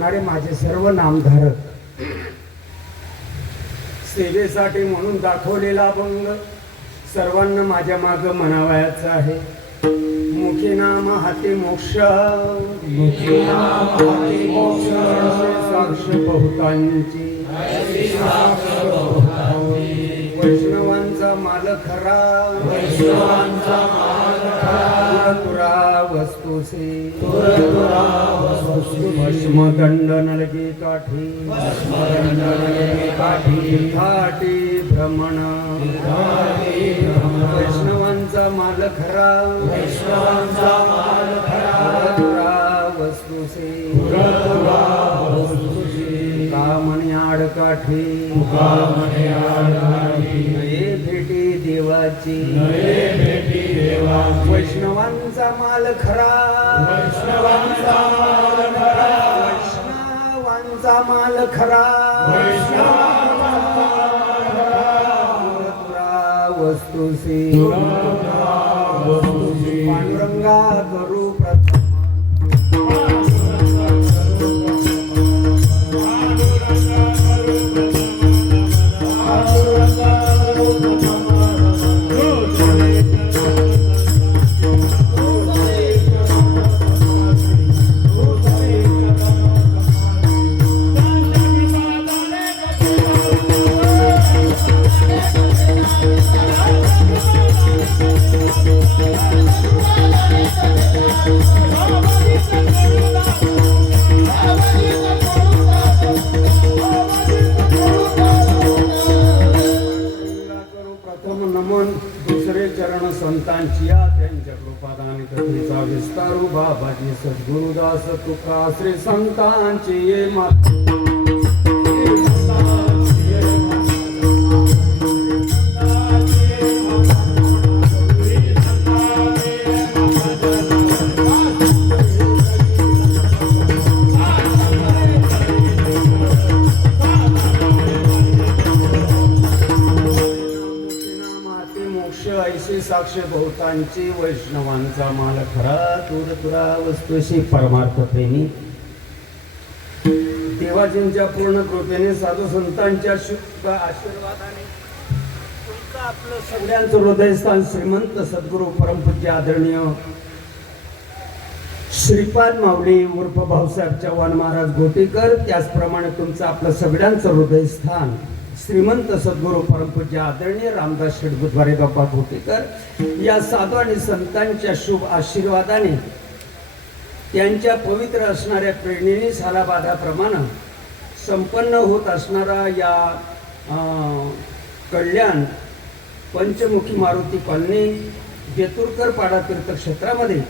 म्हणणारे माझे सर्व नामधारक, सेवेसाठी म्हणून दाखवलेला अभंग सर्वांना माझ्या माग म्हणावयाचा आहे. मुखी नाम हाती मोक्ष, मुखी नाम हाती मोक्ष, साक्ष बहुतांची, वैष्णवांचा माल खरा, वैष्णवांचा माल खरा, तुरा वस्तुसे, तुरा वस्तुसे, भस्मदंड नलगी काठी, भस्मदंड नलगी काठी, घाटी भ्रमण, घाटी भ्रमण, वैष्णवांचा माल खरा, वैष्णवांचा माल खरा, तुरा वस्तुसे, तुरा वस्तुसे, कामणी आडकाठी, कामणी आडकाठी, नये भेटी देवाची, नये भेटी देवाची, वैष्णवांचा माल खरा, वैष्णवांचा माल खरा, वैष्णवांचा माल खरा, वैष्णवांचा माल खरा, तुरा वस्तुसी, पांडुरंगा करू प्रथम, संतांची त्यांच्या कृपादानी कथेचा विस्तारू बाबाजी सद्गुरुदास तुका श्री संतांची ये माता, साक्ष बहुतांची, वैष्णवांचा माल खरा, तुर तुरा वस्तुशी, परमार्थ प्रेमी देवाजींच्या पूर्ण कृपेने साधू संतांच्या शुभ आशीर्वादाने तुमचं आपलं सगळ्यांचं हृदयस्थान श्रीमंत सद्गुरू परमपूज्य आदरणीय श्रीपाद माऊली उर्फ भाऊसाहेब चव्हाण महाराज गोटीकर, त्याचप्रमाणे तुमचं आपलं सगळ्यांचं हृदयस्थान श्रीमंत सद्गुरू परमपूज्य आदरणीय रामदास शेठ बुधवारे बाबा गोटेकर या साधू आणि संतांच्या शुभ आशीर्वादाने त्यांच्या पवित्र असणाऱ्या प्रेरणेने सालाबादाप्रमाणे संपन्न होत असणारा या कल्याण पंचमुखी मारुती कॉलनी जेतुरकर पाडा तीर्थक्षेत्रामध्ये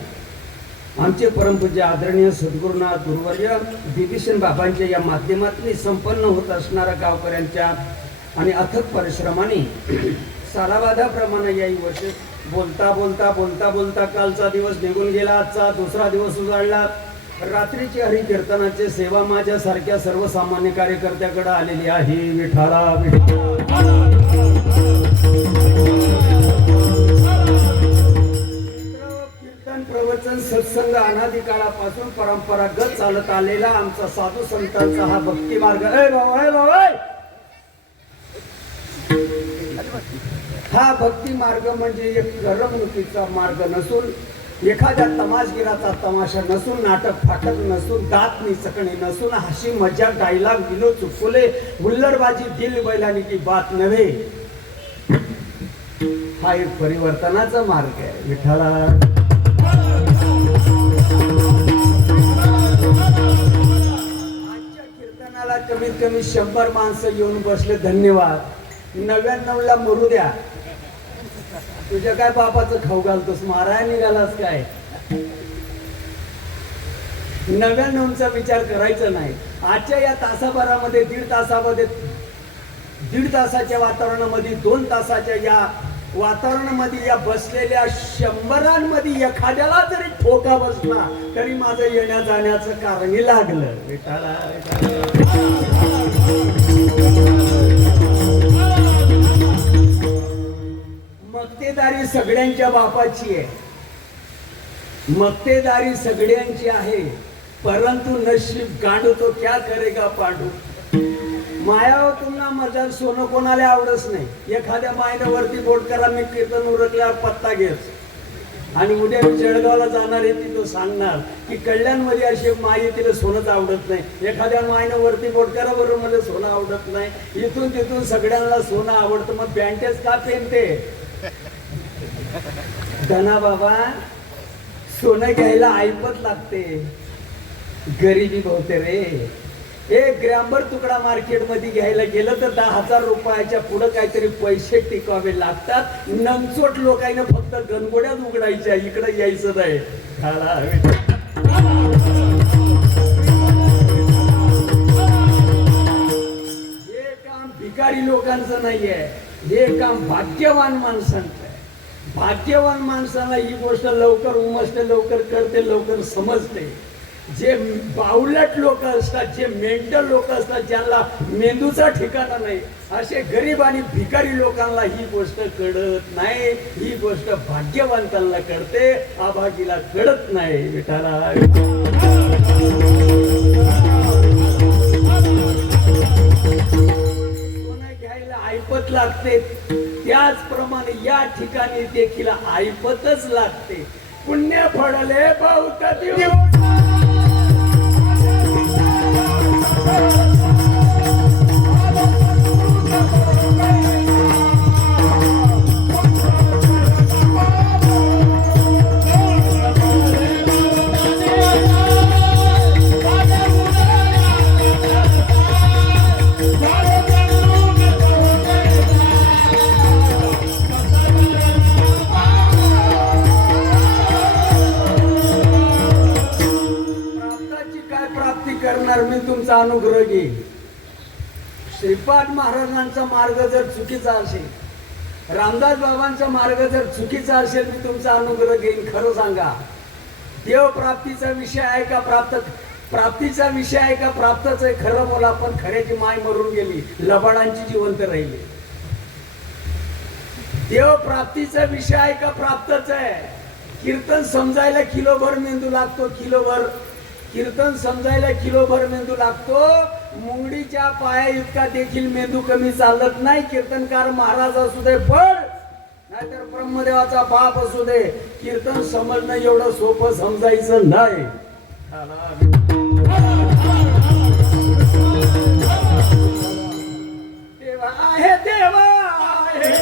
आमचे परमपूज्य आदरणीय सद्गुरुनाथ गुरुवर्य बिभीषण बाबांच्या या माध्यमातून संपन्न होत असणाऱ्या गावकऱ्यांच्या आणि अथक परिश्रमाने सालाबादाप्रमाणे याही वर्ष बोलता बोलता बोलता बोलता कालचा दिवस निघून गेला, आजचा दुसरा दिवस उजाडला. रात्रीची हरिकीर्तनाची सेवा माझ्यासारख्या सर्वसामान्य कार्यकर्त्याकडे आलेली आहे. विठाला कीर्तन प्रवचन सत्संग अनादी काळापासून परंपरागत चालत आलेला आमचा साधू संतांचा हा भक्ती मार्ग हा भक्ती मार्ग म्हणजे एक करमणुकीचा मार्ग नसून, एखाद्या तमाशगिराचा तमाशा नसून, नाटक फाटक नसून, दात निचकणे नसून, हसी मजाक डायलॉग विनोद चुटकुले हुल्लडबाजी दिल बैलानी की बात नव्हे. हा एक परिवर्तनाचा मार्ग आहे. विठ्ठला आजच्या कीर्तनाला कमीत कमी 100 माणसं येऊन बसले. धन्यवाद. 99ला मरू द्या. तुझ्या काय बापाचं खाऊ घालतोस, मारायला निघालास काय? 99चा विचार करायचा नाही. आजच्या या तासाभरामध्ये दीड तासाच्या वातावरणामध्ये 2 तासाच्या या वातावरणामध्ये या बसलेल्या 100मध्ये एखाद्याला जरी ठोका बसला तरी माझं येण्या जाण्याचं कारण लागलं. विठाला मक्तेदारी सगळ्यांच्या बापाची आहे. मक्तेदारी सगळ्यांची आहे. परंतु नशीब गांडू तो क्या करेगा पांडू. मायावर तुम्हाला मजा सोनं कोणाला आवडच नाही. एखाद्या मायनं वरती बोट करा मी कीर्तन उरकल्यावर पत्ता घेत आणि उद्या मी जळगावला जाणार आहे ती तो सांगणार की कल्याणमध्ये अशी माई तिला सोनंच आवडत नाही. एखाद्या मायनं वरती बोट करा बरोबर मला सोनं आवडत नाही. इथून तिथून सगळ्यांना सोनं आवडतं मग बँकेच का पेनते. धना बाबा सोनं घ्यायला ऐपत लागते. गरिबी बहुते रे. एक ग्रॅमभर तुकडा मार्केटमध्ये घ्यायला गेलं तर 10,000 रुपयाच्या पुढे काहीतरी पैसे टिकवावे लागतात. नमचोट लोकांना फक्त गणगोड्यात उघडायच्या इकडे यायचं नाही. हे काम भिकारी लोकांचं नाहीये. हे काम भाग्यवान माणसांचं आहे. भाग्यवान माणसाला ही गोष्ट लवकर उमजते, लवकर कळते, लवकर समजते. जे बावलट लोक असतात, जे मेंटल लोक असतात, ज्यांना मेंदूचा ठिकाणा नाही, असे गरीब आणि भिकारी लोकांना ही गोष्ट कळत नाही. ही गोष्ट भाग्यवंतांना कळते, अभागीला कळत नाही. विठाला सोनं घ्यायला ऐपत लागते, त्याचप्रमाणे या ठिकाणी देखील ऐपतच लागते. पुण्य फळले बहुत दिवस मी तुमचा अनुग्रह घेईन. श्रीपाद महाराजांचा मार्ग जर चुकीचा असेल, रामदास बाबांचा मार्ग जर चुकीचा असेल, मी तुमचा अनुग्रह घेईन. खरं सांगा, देव प्राप्तीचा विषय आहे का प्राप्तीचा विषय आहे का प्राप्तच आहे. खरं बोला. पण खऱ्याची माय मरून गेली, लबाडांची जिवंत राहिली. देव प्राप्तीचा विषय आहे का प्राप्तच आहे. कीर्तन समजायला किलोभर मेंदू लागतो. कीर्तन समजायला किलोभर मेंदू लागतो. मुंगडीच्या पाया इतका देखील मेंदू कमी चालत नाही. कीर्तनकार महाराज असू दे पण नाहीतर ब्रह्मदेवाचा बाप असू दे, कीर्तन समजणं एवढं सोपं समजायचं नाही. देवा आहे, देवा आहे.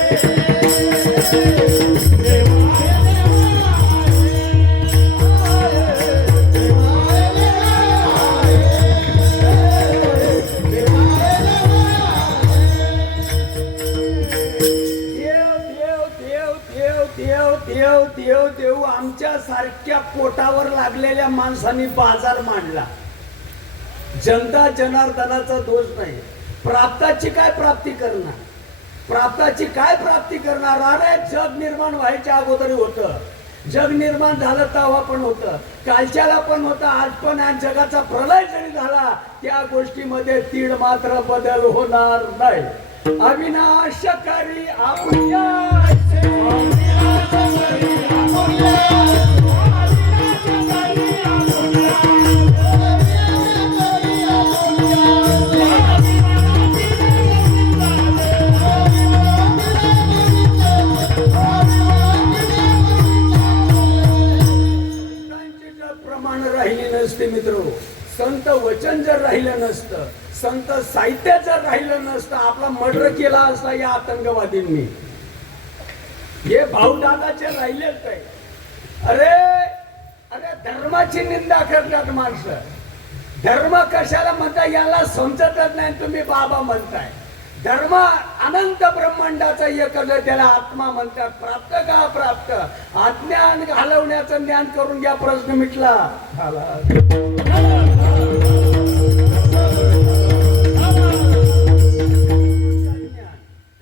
देव आमच्या सारख्या पोटावर लागलेल्या माणसांनी बाजार मांडला. जनता जनार्दनाचा दोष नाही. प्राप्ताची काय प्राप्ती करणार. अरे जग निर्माण व्हायच्या अगोदर होतं. जग निर्माण झालं तेव्हा पण होतं, कालच्याला पण होतं, आज पण. जगाचा प्रलय जरी झाला त्या गोष्टीमध्ये तीड मात्र बदल होणार नाही. अविनाशकारी आपुल्या प्रमाण राहिले नसते मित्रो. संत वचन जर राहिलं नसतं, संत साहित्य जर राहिलं नसतं, आपला मर्डर केला असता या आतंकवादींनी. हे भाऊदादाचे राहिलेच आहे. अरे धर्माची निंदा करतात माणसं. धर्म कशाला म्हणता याला समजतच नाही. तुम्ही बाबा म्हणताय. धर्म अनंत ब्रह्मांडाचा एकच आहे, त्याला आत्मा म्हणतात. प्राप्त का अप्राप्त, अज्ञान घालवण्याचं ज्ञान करून घ्या, प्रश्न मिटला.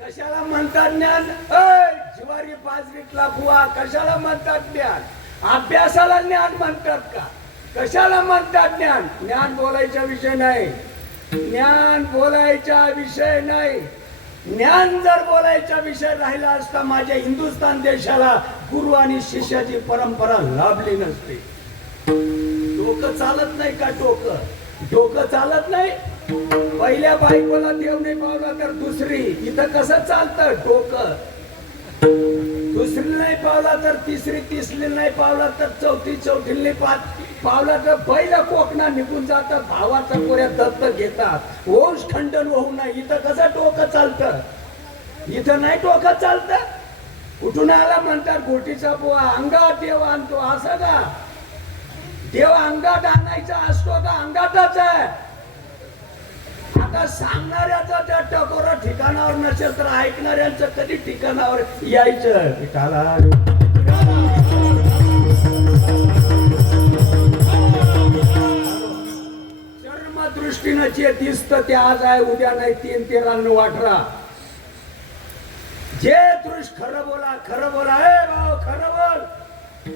कशाला म्हणतात ज्ञान. जिवारी बाजरीतला बुवा कशाला म्हणतात ज्ञान. अभ्यासाला ज्ञान म्हणतात का. कशाला म्हणतात ज्ञान. ज्ञान बोलायचा विषय नाही. ज्ञान बोलायचा विषय नाही. ज्ञान जर बोलायचा विषय राहिला असता माझ्या हिंदुस्थान देशाला गुरु आणि शिष्याची परंपरा लाभली नसते. डोकं चालत नाही का? डोकं चालत नाही. पहिल्या बायकोला देव नाही पावला तर दुसरी, इथं कसं चालतं डोकं? दुसरी नाही पावला तर तिसरी, तिसरी नाही पावला तर चौथी, चौथी नाही पावला तर बैल कोकणा निघून जातात, भावाचा कोऱ्या दत्त घेतात, वंश खंडन होऊ नये. इथं कसं डोकं चालतं? इथं नाही डोकं चालतं. कुठून आला म्हणतात गोटीचा पोहा अंगात देव आणतो, असं का? देव अंगात आणायचा असतो का अंगातच आहे? आता सांगणाऱ्याचा त्या टकोरा ठिकाणावर नसेल तर ऐकणाऱ्यांचं कधी ठिकाणावर यायचं? चर्मदृष्टीनं जे दिसतं ते आज आहे उद्या नाही. 3-13-18 जे दृश्य खरं बोला हे भाऊ खरं बोल.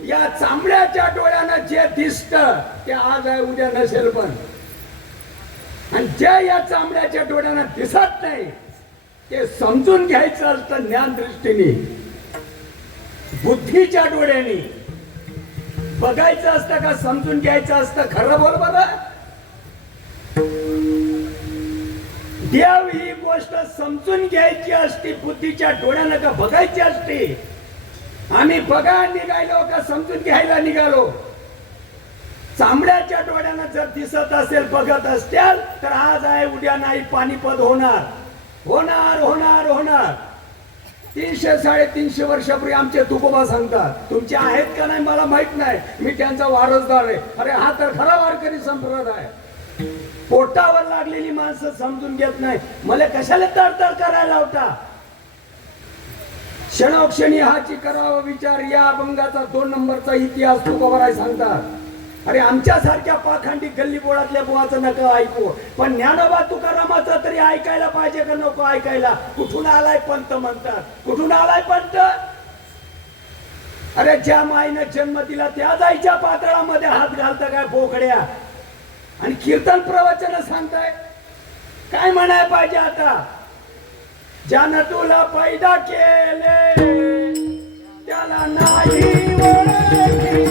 या चांबड्याच्या डोळ्यानं जे दिसतं ते आज आहे उद्या नसेल पण. आणि जे या चांबड्याच्या डोळ्यानं दिसत नाही ते समजून घ्यायचं असतं ज्ञान दृष्टीने, बुद्धीच्या डोळ्याने बघायचं असतं का समजून घ्यायचं असतं? खरं बोल बरं. देव ही गोष्ट समजून घ्यायची असते, बुद्धीच्या डोळ्यानं का बघायची असते? आम्ही बघा निघालो का समजून घ्यायला निघालो? चांबड्याच्या डोळ्यानं जर दिसत असेल बघत असत्याल तर आज आहे उद्या नाही पानिपत होणार होणार होणार होणार. 300-350 वर्षापूर्वी आमचे तुकोबा सांगतात. तुमचे आहेत का नाही मला माहित नाही, मी त्यांचा वारसदार आहे. अरे हा तर खरा वारकरी संप्रदाय. पोटावर लागलेली माणसं समजून घेत नाही, मला कशाला तडतड करायला लावता? क्षणोक्षणी हाची करावा विचार, या अभंगाचा 2 नंबरचा इतिहास तुकोबाराय सांगतात. अरे आमच्यासारख्या पाखंडी गल्ली बोळातल्या बुवाचं नका ऐकू, पण ज्ञानोबा तुकारामाचं तरी ऐकायला पाहिजे का नको ऐकायला? कुठून आलाय पंत म्हणतात, कुठून आलाय पंत? अरे ज्या माईने जन्म दिला त्या जायच्या पातळामध्ये हात घालता काय बोकड्या? आणि कीर्तन प्रवचन सांगताय काय म्हणाय पाहिजे आता? ज्यानं तुला पैदा केले त्याला नाही ओळखी.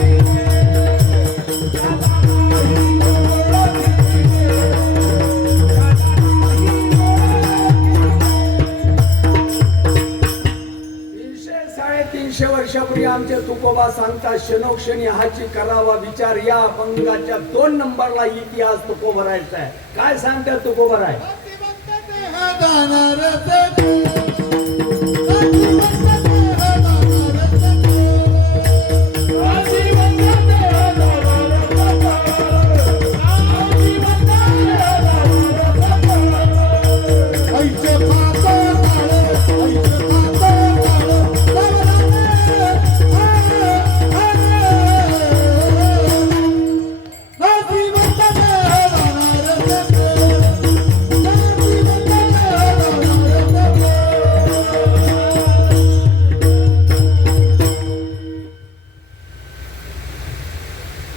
वर्षापूर्वी आमचे तुकोबा सांगतात क्षणोक्षणी हाची करावा विचार. या अभंगाच्या 2 नंबरला इतिहास तुकोबारायचा आहे. काय सांगतात तुकोबाराय?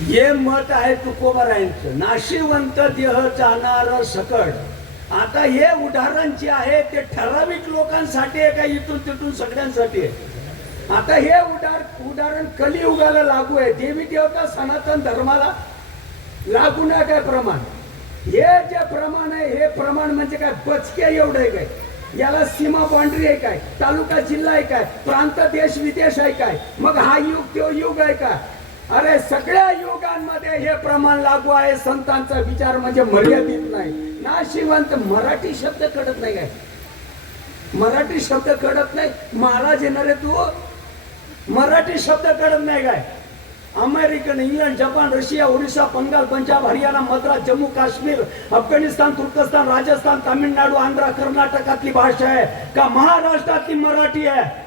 हे मत आहे तुकोबारायांचं. नाशिवंत देह जाणार सकट. आता हे उदाहरण जे आहे ते ठराविक लोकांसाठी आहे का इथून तिथून सगळ्यांसाठी आहे? आता हे उदाहरण कलियुगाला लागू आहे. देवी देवता सनातन धर्माला लागू नाही काय प्रमाण? हे जे प्रमाण आहे हे प्रमाण म्हणजे काय बचके एवढं आहे काय? याला सीमा बाउंड्री आहे काय? तालुका जिल्हा आहे काय? प्रांत देश विदेश आहे काय? मग हा युग तो युग आहे का? अरे सगळ्या युगांमध्ये हे प्रमाण लागू आहे. संतांचा विचार म्हणजे मर्यादित नाही. नाशिवंत मराठी शब्द कळत नाही काय? मराठी शब्द कळत नाही? महाराज येणार आहे तू? मराठी शब्द कळत नाही काय? American, England, Japan, Russia, Orissa, Bengal, Punjab, Haryana, Madras, Jammu Kashmir, Afghanistan, तुर्कस्तान, राजस्थान, तामिळनाडू, आंध्र, कर्नाटकातली भाषा आहे का महाराष्ट्रातली मराठी आहे?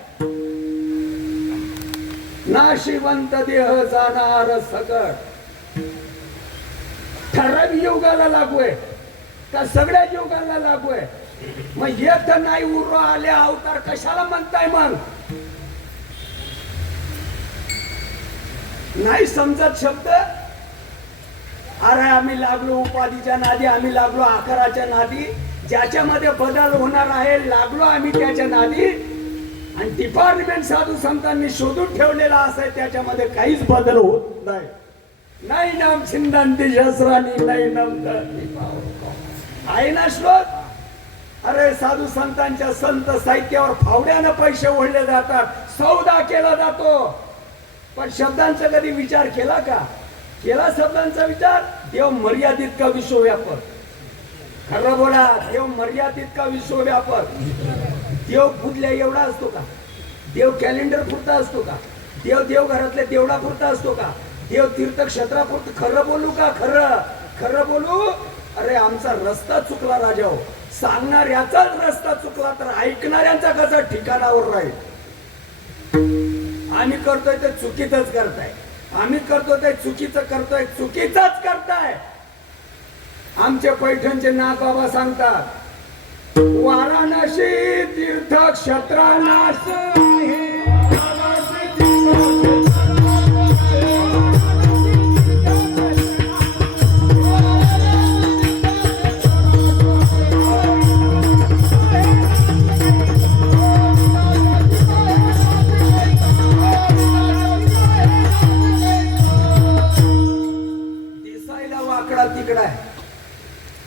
नाशिवंत देह जाणार सकट. ठराविक युगाला लागू आहे का सगळ्या युगाला लागू आहे? मग एक तर नाही उर्व आले अवतार कशाला म्हणताय? मग नाही समजत शब्द. अरे आम्ही लागलो उपाधीच्या नादी, आम्ही लागलो आकाराच्या नादी. ज्याच्यामध्ये बदल होणार आहे लागलो आम्ही त्याच्या नादी. आणि डिपार्टमेंट साधू संतांनी शोधून ठेवलेला असाय त्याच्यामध्ये काहीच बदल होत नाही. नाही नाम छिंदांती शस्त्रानी नाही नाम आहे ना श्लोक. अरे साधू संतांच्या संत साहित्यावर फावड्यानं पैसे ओढले जातात, सौदा केला जातो. पण शब्दांचा कधी विचार केला का? केला शब्दांचा विचार? देव मर्यादित का विश्वव्यापक? खरं बोला, देव मर्यादित का विश्वव्यापक? देव बुडल्या एवढा असतो का? देव कॅलेंडर पुरता असतो का? देव देवघरातल्या देवळा पुरता असतो का? देव तीर्थक्षेत्रापुरतं? खरं बोलू का? खरं खरं बोलू. अरे आमचा रस्ता चुकला राजा हो. सांगणाऱ्याचाच रस्ता चुकला तर ऐकणाऱ्यांचा कसा ठिकाणावर राहील? आम्ही करतोय ते चुकीचंच करताय, आम्ही करतो ते चुकीचं करतोय, चुकीचंच करताय. आमचे पैठणचे नाथ बाबा सांगतात, वाराणसी तीर्थक्षेत्रानाश आहे.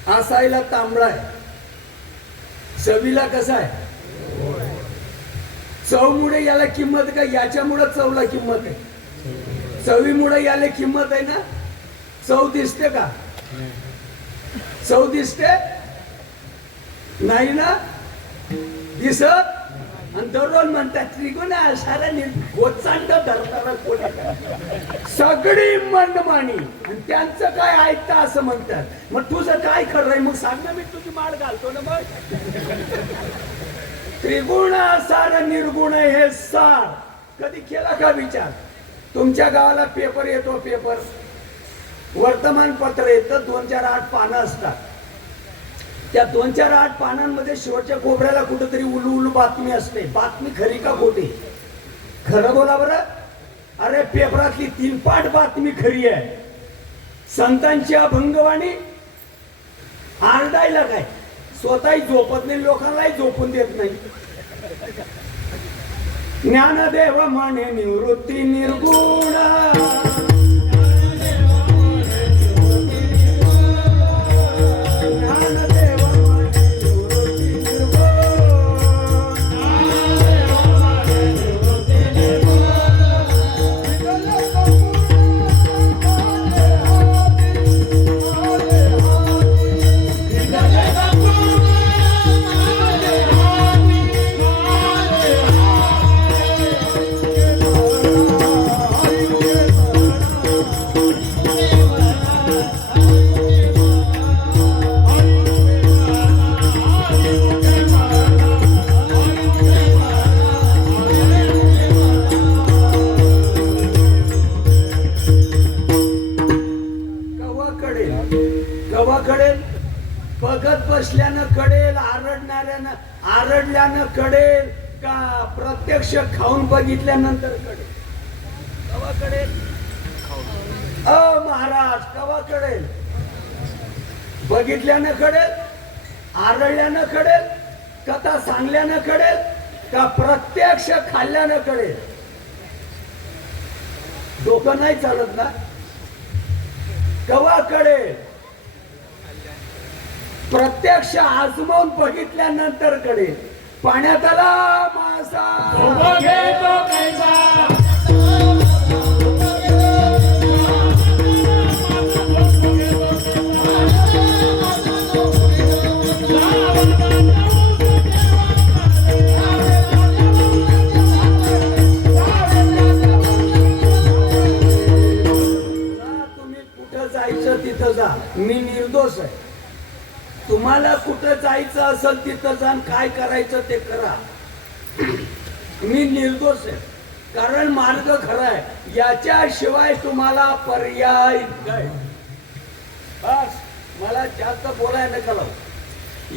असायला तांबडा आहे, चवीला कसा आहे? चवमुळे याला किंमत का? याच्यामुळे चवला किंमत आहे. चवीमुळे याला किंमत आहे ना. चव दिसते का? चव दिसते नाही ना दिसत. आणि दररोज म्हणतात त्रिगुण सारा गोचांड धरताना कोणी सगळी मनमानी. आणि त्यांचं काय ऐकता असं म्हणतात. मग तुझं काय खरं आहे? मग सांग ना, मी तुझी माळ घालतो ना. मग त्रिगुण सार निर्गुण हे सार कधी केला का विचार? तुमच्या गावाला पेपर येतो, पेपर वर्तमानपत्र येतं, 2-4-8 पानं असतात. त्या 2-4-8 पानांमध्ये शेवटच्या कोपऱ्याला कुठेतरी उलू उलू बातमी असते. बातमी खरी का खोटी? खरं बोला बरं. अरे पेपरातली 3 पाठ बातमी खरी आहे. संतांची अभंगवाणी आरडायला काय? स्वतःही झोपत नाही, लोकांनाही झोपून देत नाही. ज्ञानदेव म्हणे निवृत्ती निर्गुण, बघत बसल्यानं कळेल, आरडल्यानं कळेल का प्रत्यक्ष खाऊन बघितल्यानंतर कळेल? कवा कळेल? महाराज कवा कळेल? बघितल्यानं कळेल, आरडल्यानं कळेल, कथा सांगल्यानं कळेल का प्रत्यक्ष खाल्ल्यानं कळेल? डोकं नाही चालत ना. कवा कळेल? प्रत्यक्ष आजमावून बघितल्यानंतर कळेल. पाण्यात आला मासा तुम्ही कुठं जायचं तिथं जा, मी निर्दोष आहे. तुम्हाला कुठं जायचं असेल तिथं जाण, काय करायचं ते करा, मी निर्दोष आहे. कारण मार्ग खरा आहे. याच्याशिवाय तुम्हाला पर्याय काय? बस मला जास्त बोलायला नका लावू.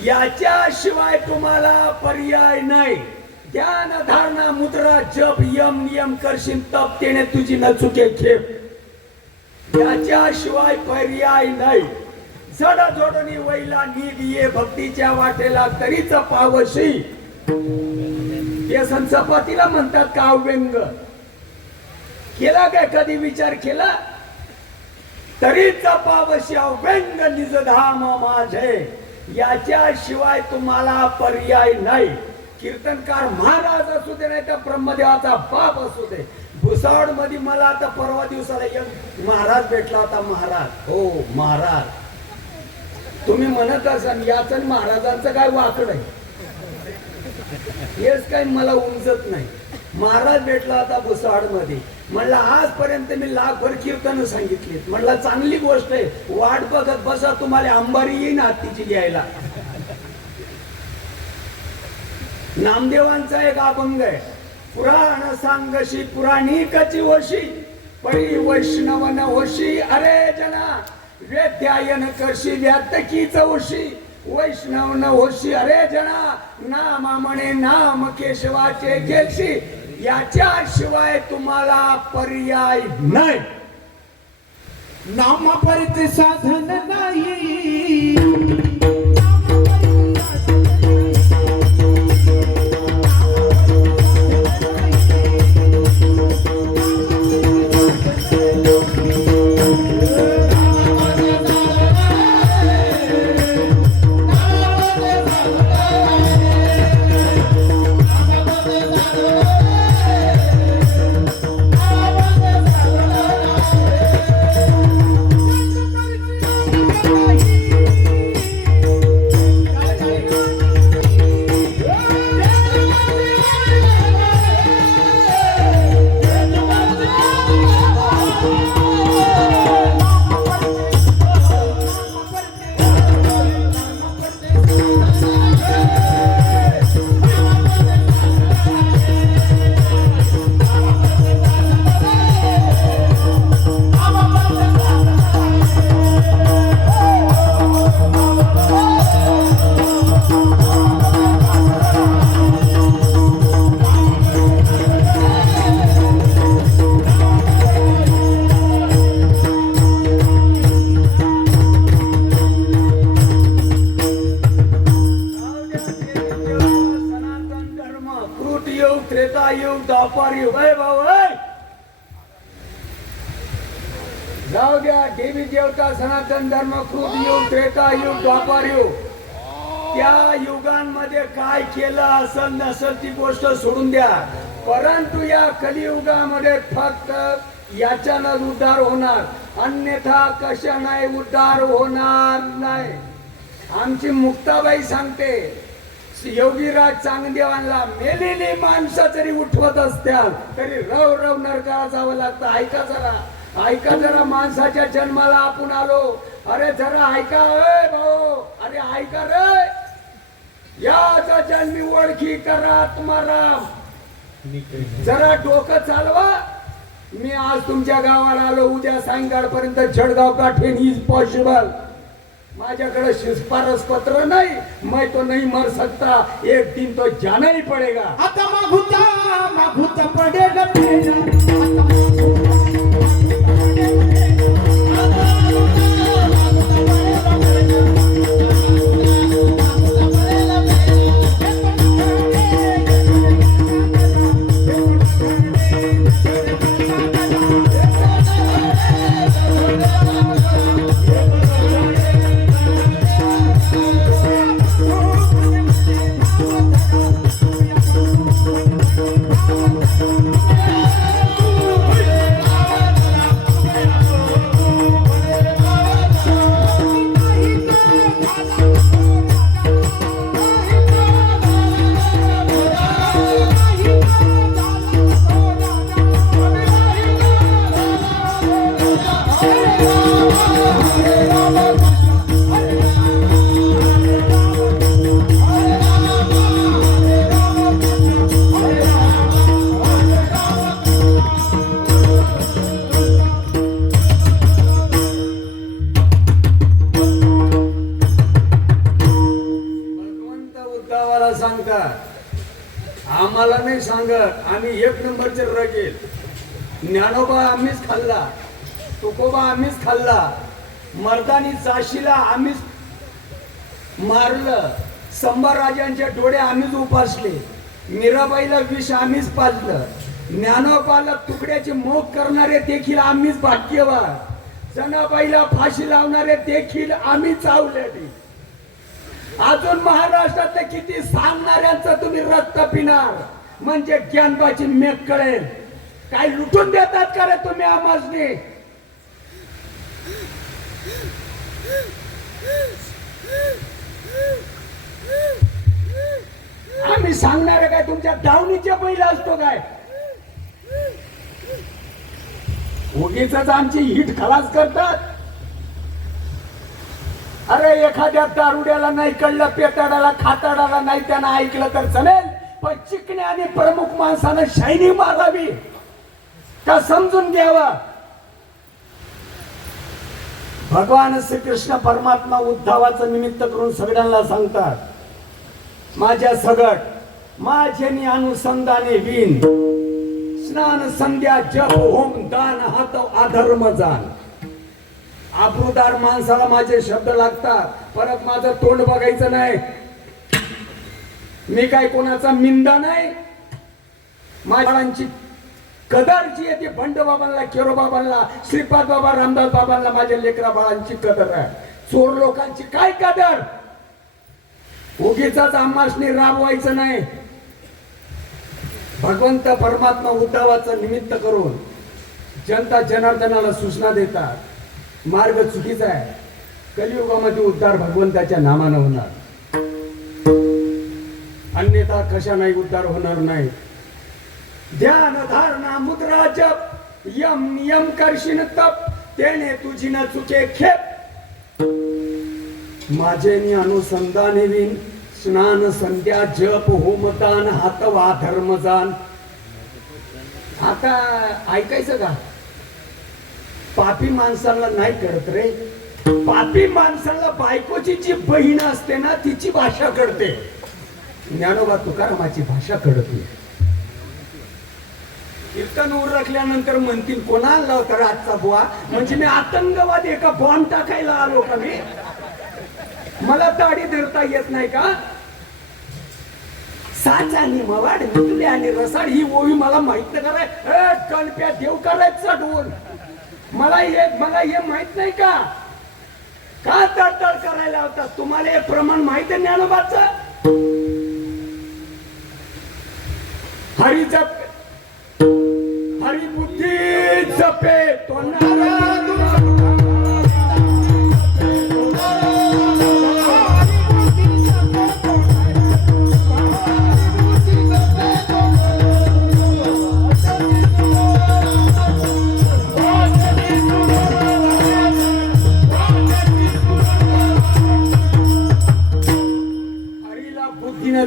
याच्याशिवाय तुम्हाला पर्याय नाही. ध्यान धारणा मुद्रा जप यम नियम करशील तप तेने तुझी न चुके खेप. याच्याशिवाय पर्याय नाही. जडा जोडणी वैला निघ ये भक्तीच्या वाटेला तरीच पावशी. व्यसन चपातीला म्हणतात का व्यंग. केला काय कधी विचार केला? तरी जपावशी व्यंग निज धाम माझे, याच्याशिवाय तुम्हाला पर्याय नाही. कीर्तनकार महाराज असू दे नाही तर ब्रह्मदेवाचा बाप असू दे. भुसावळ मध्ये मला आता परवा दिवसाला एक महाराज भेटला होता. महाराज, हो महाराज. तुम्ही म्हणत असाल याच महाराजांचं काय वाकड आहे, हेच काही मला उमजत नाही. महाराज भेटला होता भुसावळ मध्ये. म्हणलं आजपर्यंत मी लाखभर कीर्तन सांगितली. म्हणलं चांगली गोष्ट आहे, वाट बघत बसा, तुम्हाला अंबारी येईन हत्तीची घ्यायला. नामदेवांचा एक अभंग आहे, पुराण सांगशी पुराणिकची होशी, परी वैष्णव न होशी अरे जना, वेद्यायन करशी व्यातकी चौशी, वैष्णव न होशी अरे जना, नाम म्हणे नाम केशवाचे घेशी, याच्याशिवाय तुम्हाला पर्याय नाही. नाम परिचे साधन नाही, जाऊ द्या. देवी देवता सनातन धर्म कृत युग त्रेता युग द्वापार युग, त्या युगांमध्ये काय केलं असल नसल ती गोष्ट सोडून द्या. परंतु या कलियुगामध्ये फक्त याच्यानं उद्धार होणार, अन्यथा कशा नाही उद्धार होणार नाही. आमची मुक्ताबाई सांगते, योगीराज चांगदेवांना मेलेली माणसं जरी उठवत असत्याल तरी रव रव नरकाला जावं लागतं. ऐका जरा, ऐका जरा. माणसाच्या जन्माला आपण आलो, अरे जरा ऐका भाऊ, अरे ऐका रे. याचा जन्मी ओळखी करा आत्माराम, जरा डोकं चालवा. मी आज तुमच्या गावाला आलो, उद्या सायंकाळपर्यंत जळगाव गाठेन इज पॉसिबल. माझ्याकडे शिफारस पत्र नाही, मैं तो नहीं मर सकता, एक दिन तो जाना ही पड़ेगा. आता मागुता पडेल आम्हाला नाही सांगत, आम्ही एक नंबरचे रगेल. ज्ञानोबा आम्हीच खाल्ला, तुकोबा आम्हीच खाल्ला, मर्दानी चाशीला आम्हीच मारलं, संभाराजांच्या डोळे आम्हीच उपासले, मीराबाईला विष आम्हीच पाजलं, ज्ञानोबाला तुकड्याचे मोग करणारे देखील आम्हीच भाग्यवान. जनाबाईला फाशी लावणारे देखील आम्ही चावलेली. अजून महाराष्ट्रातले किती सांगणाऱ्यांचं तुम्ही रक्त पिणार म्हणजे ज्ञानबाची मेक कळेल. काय लुटून देतात का रे तुम्ही आमाजने? आम्ही सांगणारे काय तुमच्या दावणीच्या पहिला असतो काय? उगीच आमची हिट खलास करतात. अरे एखाद्या दारुड्याला नाही कळलं, पेटाडाला खाताडाला नाही त्यांना ऐकलं तर चालेल, पण चिकण्या आणि प्रमुख माणसानं शायनिंग मारावी का समजून घ्यावं. भगवान श्रीकृष्ण परमात्मा उद्धवाचं निमित्त करून सगळ्यांना सांगतात, माझ्या सगट माझे अनुसंधाने विन स्नान संध्या जप होम दान हात अधर्म जाण. आबरूदार माणसाला माझे शब्द लागतात. परत माझं तोंड बघायचं नाही. मी काय कोणाचा मिंदा नाही. माझ्यांची कदर जी आहे ती बंड बाबांना, केरो बाबांना, श्रीपाद बाबा, रामदास बाबांना, माझ्या लेकरा बाळांची कदर आहे. चोर लोकांची काय कदर? उगीचाच आम्हासनी राबवायचं नाही. भगवंत परमात्मा उद्धवाचं निमित्त करून जनता जनार्दनाला सूचना देतात, मार्ग चुकीचा आहे. कलियुगामध्ये उद्धार भगवंताच्या नामानं होणार, अन्यथा कशा नाही उद्धार होणार नाही. ध्यान धारणा मुद्रा जप यम नियम करशील तप तेने तुझी न चुके खेप. माझे अनुसंधाने विन स्नान संध्या जप होमदान हातवा धर्मजान. आता ऐकायचं का? पापी माणसाला नाही कळत रे. पापी माणसाला बायकोची जी बहीण असते ना तिची भाषा कळते. ज्ञानोबा तुकारामाची भाषा कळत नाही. कीर्तन उरकल्यानंतर म्हणतील कोणाला होता रातचा बुवा, म्हणजे मी आतंकवादी एका बॉम्ब टाकायला आलो का? मी मला ताडी धरता येत नाही का? साच आणि मवाड मिटले आणि रसाड ही ओवी मला माहित नाही कराय. कणप्या देव करायचं चढवून मला हे माहित नाही का? का तडतड करायला होता? तुम्हाला हे प्रमाण माहित आहे ज्ञानोबाचं? हरी जप हरी बुद्धी जपे तो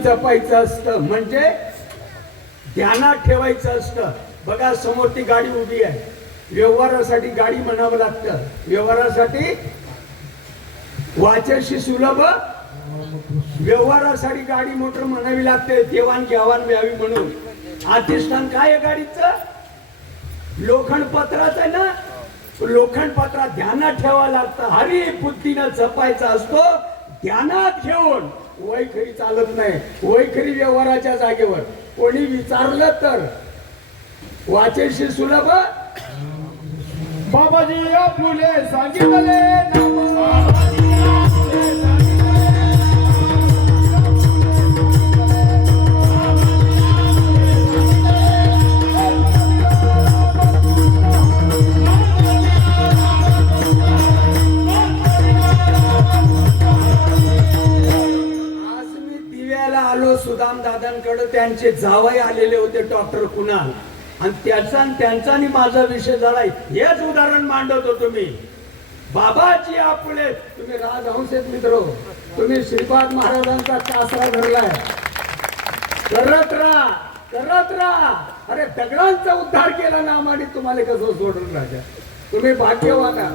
जपायचं असतं म्हणजे ध्यानात ठेवायचं असतं. बघा समोर ती गाडी उभी आहे. व्यवहारासाठी गाडी म्हणावं लागतं. व्यवहारासाठी वाचशी सुलभ, व्यवहारासाठी गाडी मोटर म्हणावी लागते. देवाण घेवाण व्यावी म्हणून. अधिष्ठान काय आहे गाडीचं? लोखंड पत्राचं आहे ना. लोखंड पत्रा ध्यानात ठेवावं लागतं. हरी बुद्धीनं जपायचा असतो ध्यानात घेऊन. वैखरी चालत नाही. वैखरी व्यवहाराच्या जागेवर कोणी विचारलं तर वाचेशी सुलभ. बाबाजी फुले सांगितले सुदाम दादांकडे त्यांचे जावई आलेले होते डॉक्टर कुणाल, आणि त्यांचा आणि माझा विषय झालाय. हेच उदाहरण मांडवतो. तुम्ही बाबाजी आपले, तुम्ही राजहंसेत मित्र, तुम्ही श्रीपाद महाराजांचा कासरा धरलाय. करत राहा. अरे दगडांचा उद्धार केला ना आम्हाला, तुम्हाला कसं सोडून राजा. तुम्ही भाग्यवान आहात.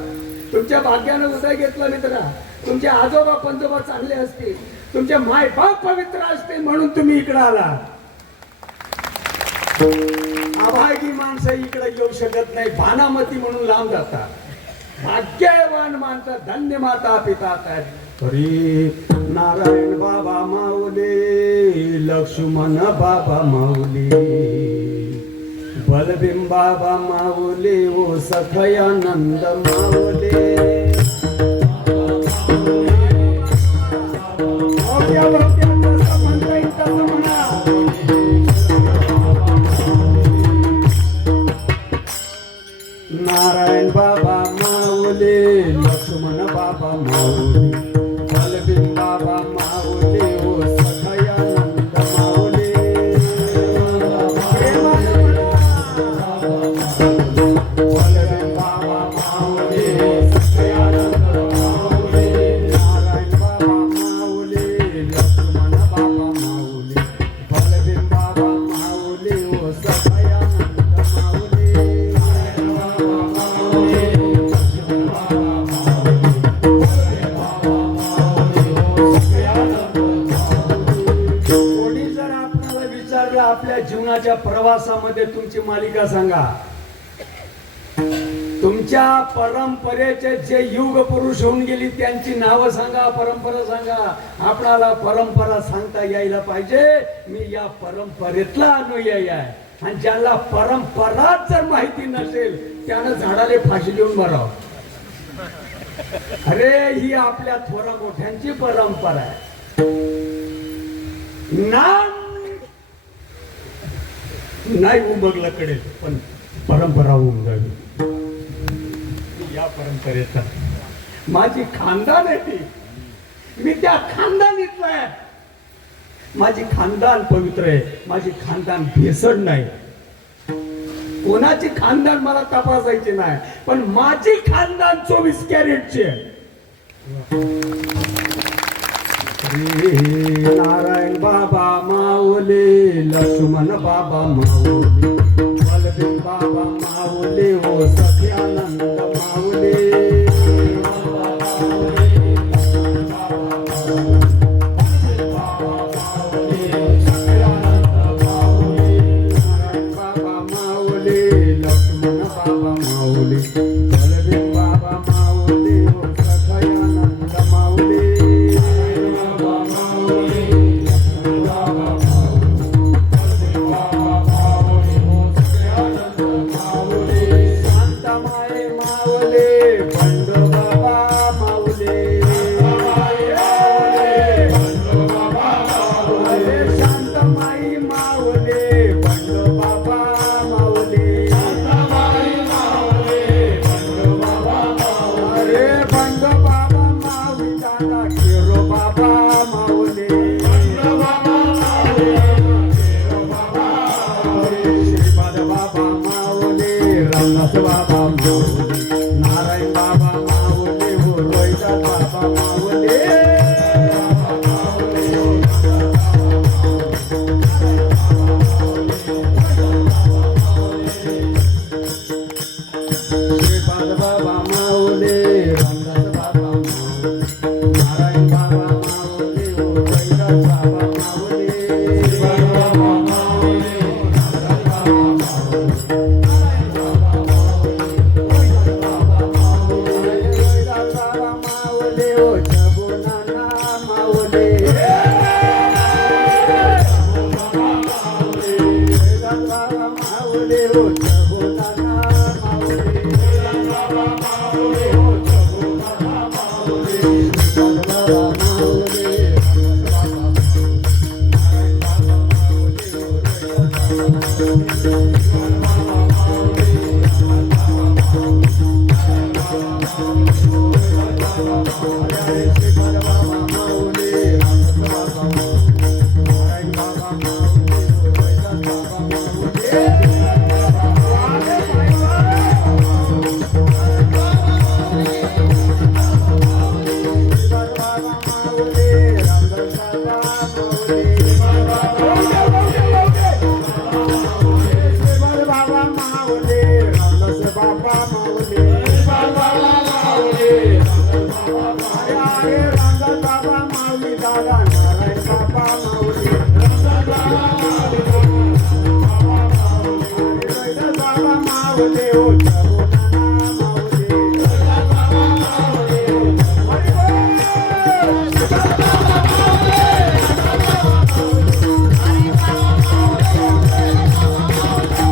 तुमच्या भाग्यानं उदय घेतला मित्रा. तुमचे आजोबा पंजोबा चांगले असतील, तुमचे माय बाप पवित्र असतील म्हणून तुम्ही इकडे आला. अभागी माणसं इकडे येऊ शकत नाही. भानामती म्हणून लांब जातात. भाग्यवान माणसं धन्य माता पिता आहेत. हरी नारायण बाबा माऊली, लक्ष्मण बाबा माऊली, बल बलभीम बाबा माऊली ओ सखयानंद माऊली नारायण बाबा माऊली लक्ष्मण बाबा माऊली बलभीम बाबा माऊली ओ सखयानंद माऊली बलभीम बाबा माऊली सखयानंद माऊली नारायण बाबा माऊली लक्ष्मण बाबा माऊली बलभीम बाबा माऊली ओ सखयानंद माऊली कोणी जर आपल्याला विचारलं आपल्या जीवनाच्या प्रवासामध्ये तुमची मालिका सांगा, तुमच्या परंपरेचे जे युग पुरुष होऊन गेली त्यांची नावं सांगा, परंपरा सांगा. आपणाला परंपरा सांगता यायला पाहिजे. मी या परंपरेतला अनुयायी आहे आणि ज्याला परंपराच जर माहिती नसेल त्यानं झाडाले फाशी देऊन भराव. अरे ही आपल्या थोरा मोठ्यांची परंपरा आहे. नाम नाही उमगलं कडेल पण परंपरा उमगावी. या परंपरेचा माझी खानदान आहे ती, मी त्या खानदानीतला आहे. माझी खानदान पवित्र आहे, माझी खानदान भेसड नाही. कोणाची खानदान मला तपासायची नाही, पण माझी खानदान 24 कॅरेटची आहे. नारायण बाबा माऊली लक्ष्मण बाबा माऊली बलभीम बाबा माऊली ओ सखयानंद माऊली नारायण बाबा माऊली लक्ष्मण बाबा माऊली बलभीम बाबा माऊली ओ सखयानंद माऊली शांतमाये माऊली बंडो बाबा माऊली शांतमाई माऊली बंडो बाबा माऊली अरे बंडो बाबा माऊली दादा केरो बाबा माऊली श्रीपाद बाबा माऊली रामदास बाबा माऊली नारायण बाबा माऊली हो रोहिदास बाबा माऊली श्रीपाद बाबा माऊली रामदास बाबा माऊली नारायण बाबा माऊली हो रोहिदास बाबा माऊली रोहिदास बाबा माऊली हो जगुनाना माऊली रोहिदास बाबा माऊली हो जगुनाना माऊली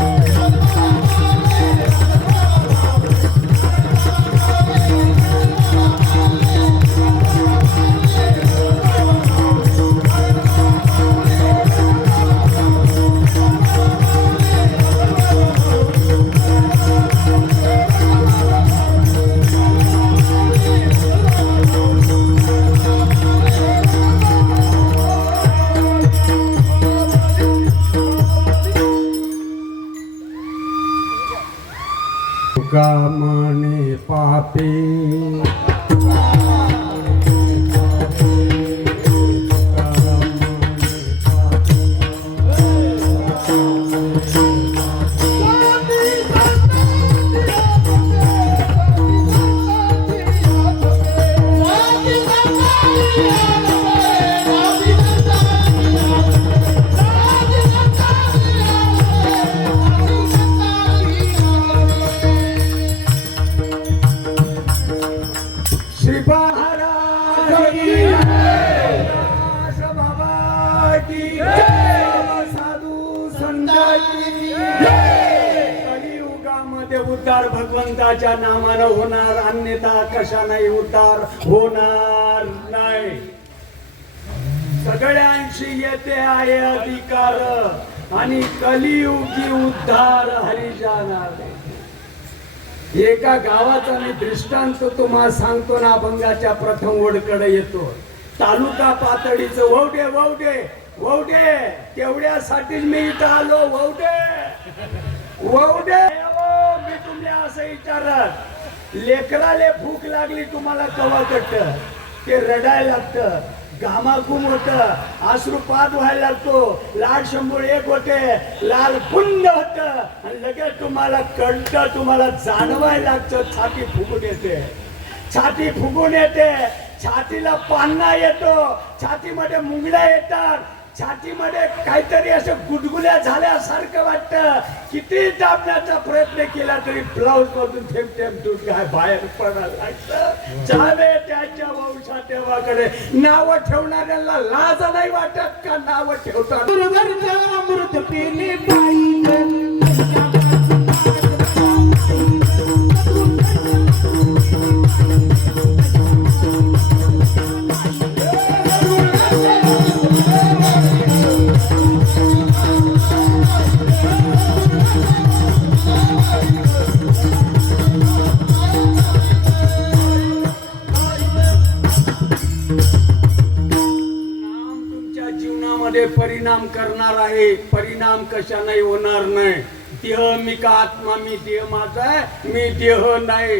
तुका म्हणे पापी कलियुगामध्ये उद्धार भगवंताच्या नावानं होणार, अन्यथा कशाने उद्धार होणार नाही. सगळ्यांशी येते आहे अधिकार आणि कलियुगी उद्धार हरी जाणार. एका गावाचा मी दृष्टांत तुम्हाला सांगतो ना. अभंगाच्या प्रथम ओढकडे येतो. तालुका पातळीचं वौडे वौडे वौडे तेवढ्यासाठीच मी इथं आलो. वौडे वौडे मी तुम्ही असं विचारत, लेकराले भूक लागली तुम्हाला कवा कट्ट ते रडायला लागतं, घामाघूम होत, अश्रुपात व्हायला लागतो, लाड शंभूळ एक होते, लाल कुंड होत आणि लगेच तुम्हाला कळतं, तुम्हाला जाणवायला लागतं. छाती फुगून येते, छाती फुगून येते, छातीला पान्हा येतो, छातीमध्ये मुंगड्या येतात, छातीमध्ये काहीतरी असं गुदगुल्या झाल्यासारखं वाटतं. किती दाबण्याचा प्रयत्न केला तरी ब्लाऊज मधून थेंब थेंब दूध काय बाहेर पडायला लागतं. जावे त्याच्या वंशा देवाकडे. नाव ठेवणाऱ्याला लाज नाही वाटत का? नाव ठेवतात अमृत पेले बाई परिणाम करणार आहे. परिणाम कशाने होणार नाही. देह मी का आत्मा मी, देह माझा आहे मी देह नाही.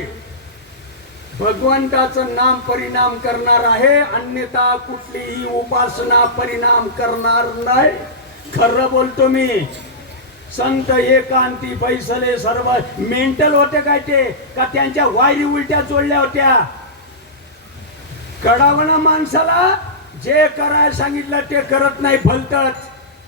भगवंताचं नाम परिणाम करणार आहे, अन्यथा कुठलीही उपासना परिणाम करणार नाही. खरं बोलतो मी. संत एकांती बैसले सर्व मेंटल होते काय ते का त्यांच्या वायरी उलट्या जोडल्या होत्या? कडावणा माणसाला जे करायला सांगितलं ते करत नाही, भलतच.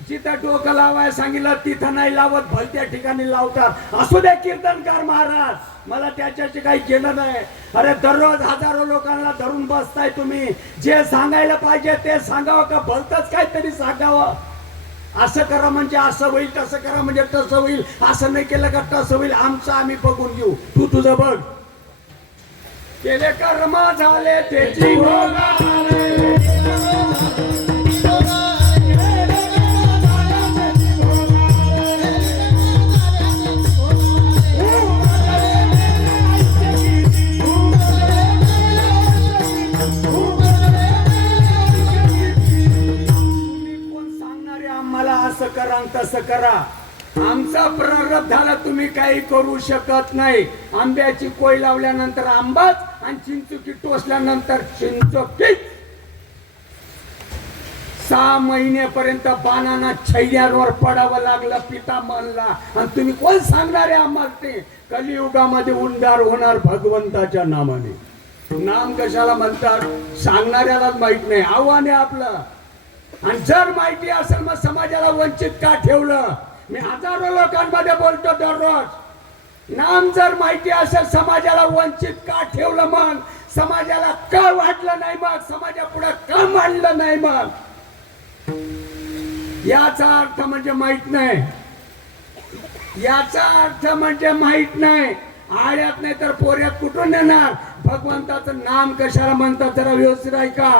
जिथं डोकं लावायला सांगितलं तिथं नाही लावत, भलत्या ठिकाणी लावतात. असू द्या कीर्तनकार महाराज, मला त्याच्याशी काही केलं नाही. अरे दररोज हजारो लोकांना धरून बसताय तुम्ही. जे सांगायला पाहिजे ते सांगावं का भलतच काहीतरी सांगावं? असं करा म्हणजे असं होईल, तसं करा म्हणजे तसं होईल, असं नाही केलं का तसं होईल. आमचं आम्ही बघून घेऊ, तू तुझं बघ. केले कर्म झाले त्याची असं करा तसं करा. आमचा प्रारब्ध झाला, तुम्ही काही करू शकत नाही. आंब्याची कोय लावल्यानंतर आंबाच आणि चिंचुकी टोचल्यानंतर चिंचुकी. 6 महिन्यापर्यंत बाणांना छैऱ्यांवर पडावं लागलं पिता म्हणला. आणि तुम्ही कोण सांगणारे आम्हाला ते? कलियुगामध्ये उद्धार होणार भगवंताच्या नामाने. नाम कशाला म्हणतात सांगणाऱ्यालाच माहित नाही. आव्हान आहे आपलं. आणि जर माहिती असेल मग समाजाला वंचित का ठेवलं? मी हजारो लोकांमध्ये बोलतो दररोज. नाम जर माहिती असेल समाजाला वंचित का ठेवलं? मग समाजाला का वाटलं नाही? मग समाजापुढे का मांडलं नाही? मग याचा अर्थ म्हणजे माहित नाही. याचा अर्थ म्हणजे माहित नाही. आळ्यात नाही तर पोऱ्यात कुठून येणार? भगवंताचं नाम कशाला म्हणतात जरा व्यवस्थित ऐका.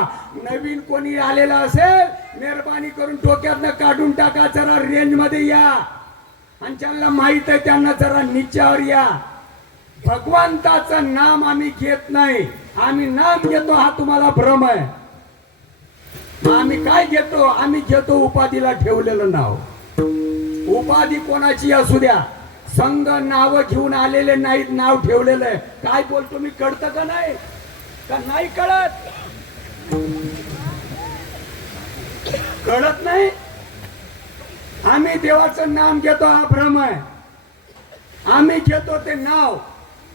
नवीन कोणी आलेला असेल मेहरबानी करून डोक्यातनं काढून टाका. जरा रेंज मध्ये या आणि ज्यांना माहित आहे त्यांना जरा निच्यावर या. भगवंताचं नाम आम्ही घेत नाही. आम्ही नाम घेतो हा तुम्हाला भ्रम आहे. आम्ही काय घेतो? आम्ही घेतो उपाधीला ठेवलेलं नाव. उपाधी कोणाची असू द्या, संघ नाव घेऊन आलेले नाहीत, नाव ठेवलेलं आहे. काय बोलतो मी कळतं का नाही? का नाही कळत? कळत नाही. आम्ही देवाचं नाम घेतो हा भ्रम आहे. आम्ही घेतो ते नाव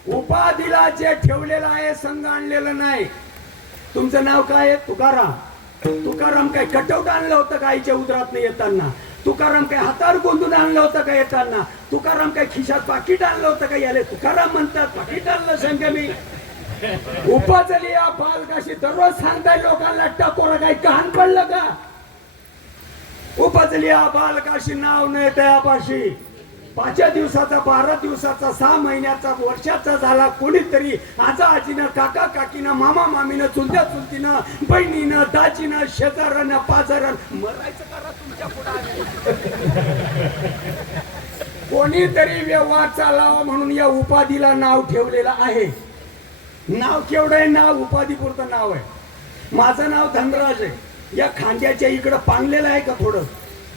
उपाधीला जे ठेवलेलं आहे, संघ आणलेलं नाही. तुमचं नाव काय आहे? तुकाराम. तुकाराम काय कटवट आणलं होतं का आईच्या उदरात येताना? तुकाराम काय हातावर गोंधून आणलं होतं का येताना? तुकाराम काय खिशात पाकिट आणलं होतं का? याले तुकाराम म्हणतात. पाकिट आणलं सांग मी. उपजली या बालकाशी दररोज सांगताय लोकांना, टकोरा काय कहाण पडलं का? उपजली या बालकाशी नाव नाही त्यापाशी. 5 दिवसाचा, 12 दिवसाचा, 6 महिन्याचा, वर्षाचा झाला कोणीतरी, आजा आजीनं, काका काकीनं, मामा मामीनं, चुलत्या चुलतीनं, बहिणीनं, दाजीनं, शेजारानं, पाजारानं मरायचं करा तुमच्या पुढे. कोणीतरी व्यवहार चालावा म्हणून या उपाधीला नाव ठेवलेलं आहे. नाव केवढं आहे? नाव उपाधीपुरतं नाव आहे. माझं नाव धनराज आहे. या खांद्याच्या इकडं पांगलेलं आहे का थोडं?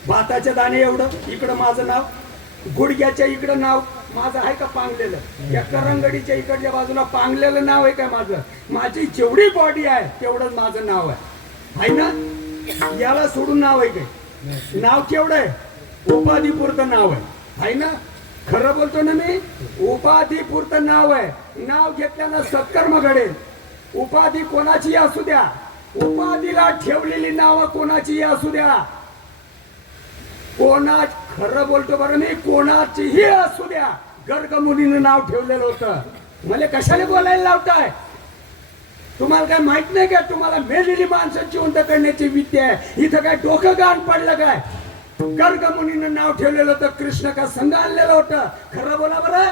भाताच्या दाणे एवढं इकडं माझं नाव. गुडघ्याच्या इकडं नाव माझं आहे का पांगलेलं? या करंगडीच्या इकडच्या बाजूला पांगलेलं नाव आहे का माझं? माझी जेवढी बॉडी आहे तेवढंच माझं नाव आहे ना? याला सोडून नाव आहे काय? नाव केवढं आहे? उपाधीपुरतं नाव आहे ना? खरं बोलतो ना मी? उपाधीपुरतं नाव आहे. नाव घेतल्यानं सत्कर्म घडेल. उपाधी कोणाची असू द्या, उपाधीला ठेवलेली नाव कोणाची असू द्या, खरं बोलतो बरं मी, कोणाचीही असू द्या, गर्ग मुनीनं नाव ठेवलेलं होतं. मला कशाला बोलायला लावताय? तुम्हाला काय माहित नाही का? तुम्हाला मेलेली माणसं जिवंत करण्याची विद्या आहे. इथं काय डोकं गाण पडलं काय? गर्ग मुनीनं नाव ठेवलेलं होतं. कृष्ण का संघ आणलेलं होतं. खरं बोला बरं.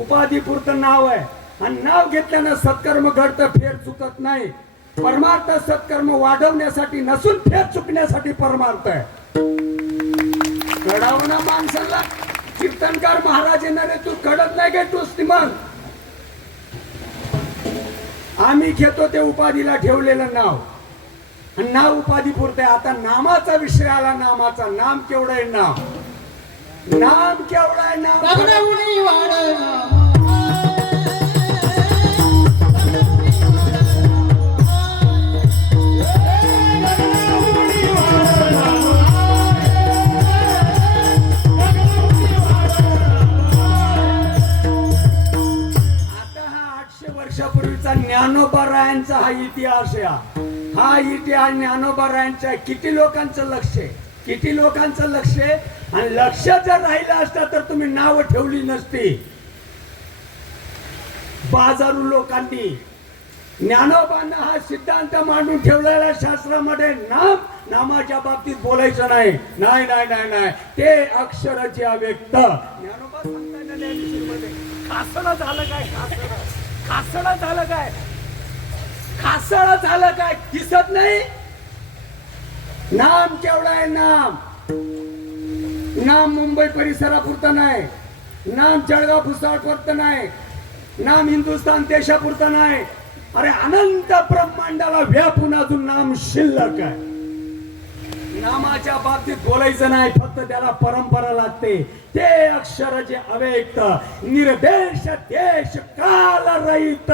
उपाधीपुरतं नाव आहे आणि नाव घेतल्यानं सत्कर्म घडतं, फेर चुकत नाही. परमार्थ सत्कर्म वाढवण्यासाठी नसून फेर चुकण्यासाठी परमार्थ आहे. कळावं ना माणसाला. कीर्तनकार महाराज येणार आहे, तू कळत नाही काय? तूच मग आम्ही घेतो ते उपाधीला ठेवलेलं नाव. आणि नाव उपाधी पुरते. आता नामाचा विषय आला. नामाचा नाम केवढं आहे? नाम केवढं आहे? नाम वर्षापूर्वीचा ज्ञानोबारायांचा हा इतिहास आहे. हा इतिहास ज्ञानोबारायांचा किती लोकांचं लक्ष आहे, किती लोकांचं लक्ष आहे. आणि लक्ष जर राहिलं असतं तर तुम्ही नाव ठेवली नसती. बाजारू लोकांनी ज्ञानोबांना हा सिद्धांत मांडून ठेवलेला शास्त्रामध्ये नामाच्या बाबतीत बोलायचं नाही. नाही नाही नाही नाही, ते अक्षराचे अव्यक्त. ज्ञानोबा सांगताना त्या विषयामध्ये खासडं झालं काय? खासडं झालं काय? खासडं झालं काय? दिसत नाही. नाम केवढं आहे? नाम मुंबई परिसरापुरतं नाही. नाम जळगाव भुसावळपुरतं नाही. नाम हिंदुस्थान देशापुरतं नाही. अरे अनंत ब्रह्मांडाला व्यापून अजून नाम शिल्लक आहे. नामाच्या बाबतीत बोलायचं नाही, फक्त त्याला परंपरा लागते. ते अक्षर जे अव्यक्त, निर्देश, देश, काल रहित.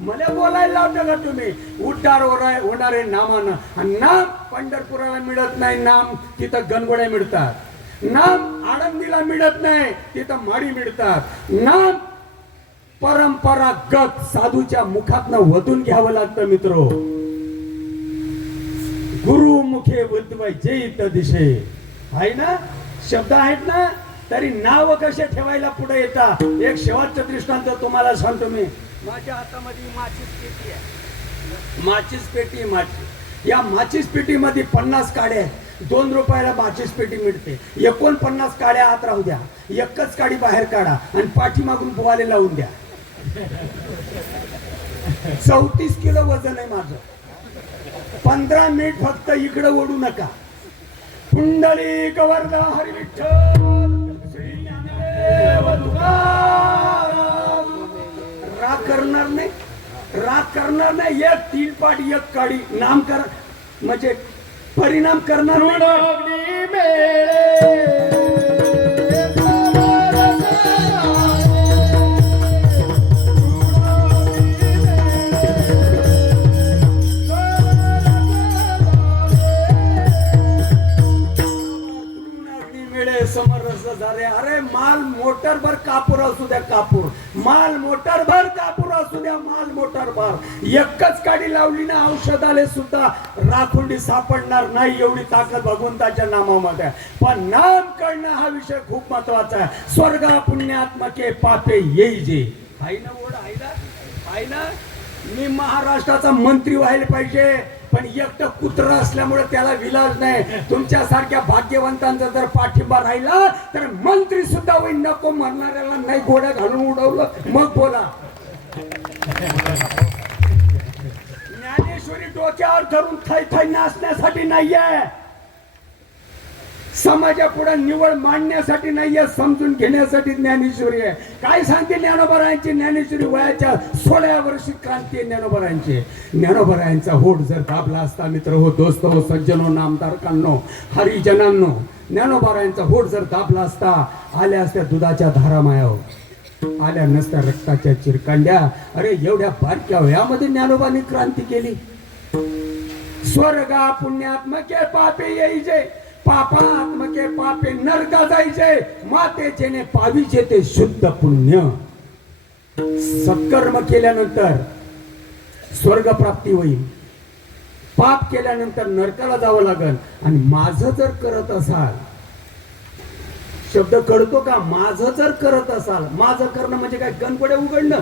मला बोलायला लावता का तुम्ही? उद्धार होणारे नामानं. आणि नाम पंढरपुराला मिळत नाही, नाम तिथं गणगोड्या मिळतात. नाम आळंदीला मिळत नाही, तिथं माडी मिळतात. नाम परंपरागत साधूच्या मुखातनं वधून घ्यावं लागतं मित्रो. गुरुमुखे वधवाय जैत दिशे आहे ना, शब्द आहेत ना. तरी नाव कसे ठेवायला पुढे येतात. एक शेवटचं दृष्टांत तुम्हाला सांगतो मी. माझ्या हातामध्ये माचीस पेटी आहे. माचीस पेटी. या माचीस पेटीमध्ये 50 काड्या आहेत. 2 रुपयाला माचीस पेटी मिळते. 49 काड्या आत राहू द्या, एकच काडी बाहेर काढा आणि पाठीमागून बुवाले लावून द्या. 34 किलो वजन आहे माझं. 15 मिनिट फक्त इकडं ओढू नका. कुंडली कवरदा हरी विठ्ठल श्री ज्ञानदेव तुकाराम. राग करणार नाही, राग करणार नाही. एक 3 पाठ एक काडी नाम कर म्हणजे परिणाम करणार नाही. अरे अरे माल मोटरभर कापूर असू द्या, कापूर माल मोटरभर कापूर असू द्या, माल मोटरभर एकच काडी लावली ना औषधाले सुद्धा राखुंडी सापडणार नाही, एवढी ताकद भगवंताच्या नामामध्ये आहे. पण नाम कळणं हा विषय खूप महत्वाचा आहे. स्वर्ग पुण्यात्मके पापे येई जे आहे ना, ओढ आहे ना. मी महाराष्ट्राचा मंत्री व्हायला पाहिजे, पण एकटं कुत्र असल्यामुळे त्याला विलाज नाही. तुमच्यासारख्या भाग्यवंतांचा जर पाठिंबा राहिला तर मंत्री सुद्धा होईल. नको म्हणणाऱ्याला नाही गोड्या घालून उडवलं मग बोला. ज्ञानेश्वरी डोक्यावर धरून थै थै नाचण्यासाठी नाहीये, समाजापुढे निवड मांडण्यासाठी नाहीये, समजून घेण्यासाठी ज्ञानेश्वरी आहे. काय सांगते ज्ञानोबरायांची ज्ञानेश्वरी? वयाच्या 16व्या वर्षी क्रांती आहे ज्ञानोबरायांची. ज्ञानोबरायांचा होठ जर दाबला असता, मित्र हो, दोस्त हो, सज्जनो, नामदारकांनो, हरिजनांनो, ज्ञानोबरायांचा होठ जर दाबला असता, आल्या असत्या दुधाच्या धारा मायाव, आल्या नसत्या रक्ताच्या चिरकांड्या. अरे एवढ्या बारक्या वयामध्ये ज्ञानोबांनी क्रांती केली. स्वर्गा पुण्यात्मके पापे येईजे, पापात्मके पापे नरका जायचे, मातेचे ने पावीचे ते शुद्ध पुण्य. सत्कर्म केल्यानंतर स्वर्ग प्राप्ती होईल, पाप केल्यानंतर नरकाला जावं लागल. आणि माझं जर करत असाल, शब्द कळतो का? माझं जर करत असाल, माझं करणं म्हणजे काय? गणपड्या उघडणं.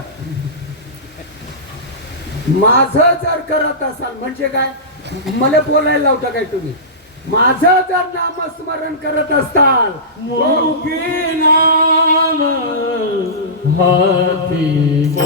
माझं जर करत असाल म्हणजे काय? मला बोलायला लावता काय तुम्ही? माझं जर नामस्मरण करत असताल, मोगी नाम हाती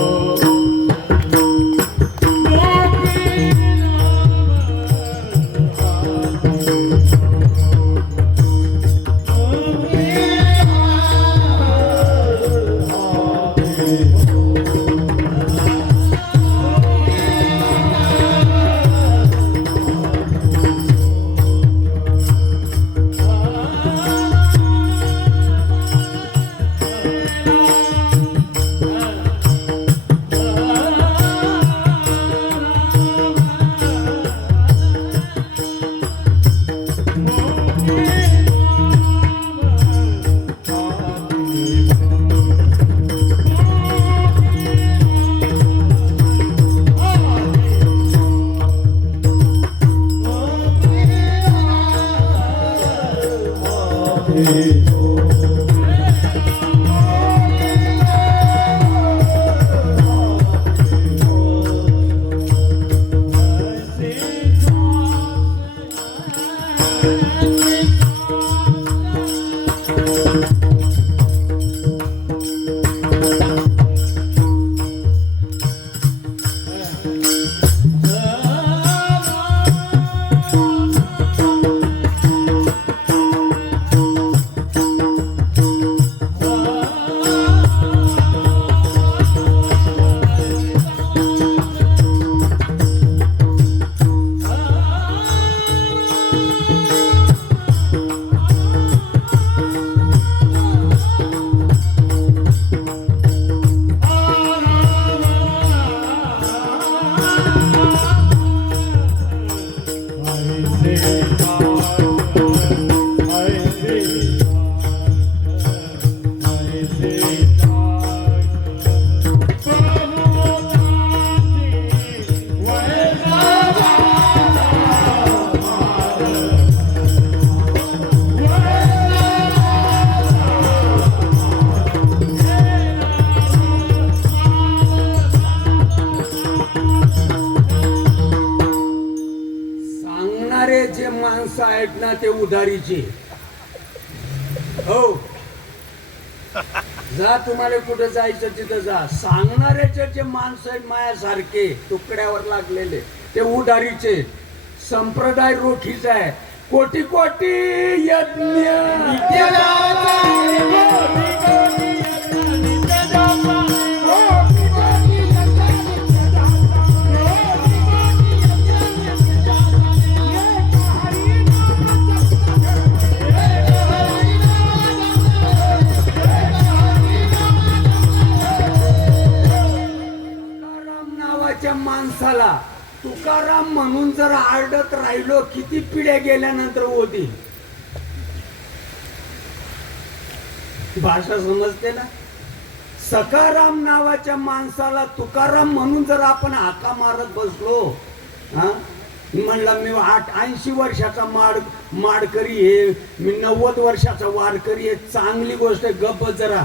आहेत ना ते उधारीचे. हो, जा तुम्हाला कुठं जायचं तिथं जा. सांगणाऱ्याचे जे माणसं आहेत मायासारखे तुकड्यावर लागलेले ते उधारीचे. संप्रदाय रोखीचा आहे. कोटी कोटी यज्ञ माणसाला तुकाराम म्हणून जर आरडत राहिलो किती पिढ्या गेल्यानंतर होतील. भाषा समजते ना? सकाराम नावाच्या माणसाला तुकाराम म्हणून जर आपण हाका मारत बसलो, हा, म्हणला मी 80 वर्षाचा माडकरी आहे, मी 90 वर्षाचा वारकरी आहे, चांगली गोष्ट आहे, गप्प जरा.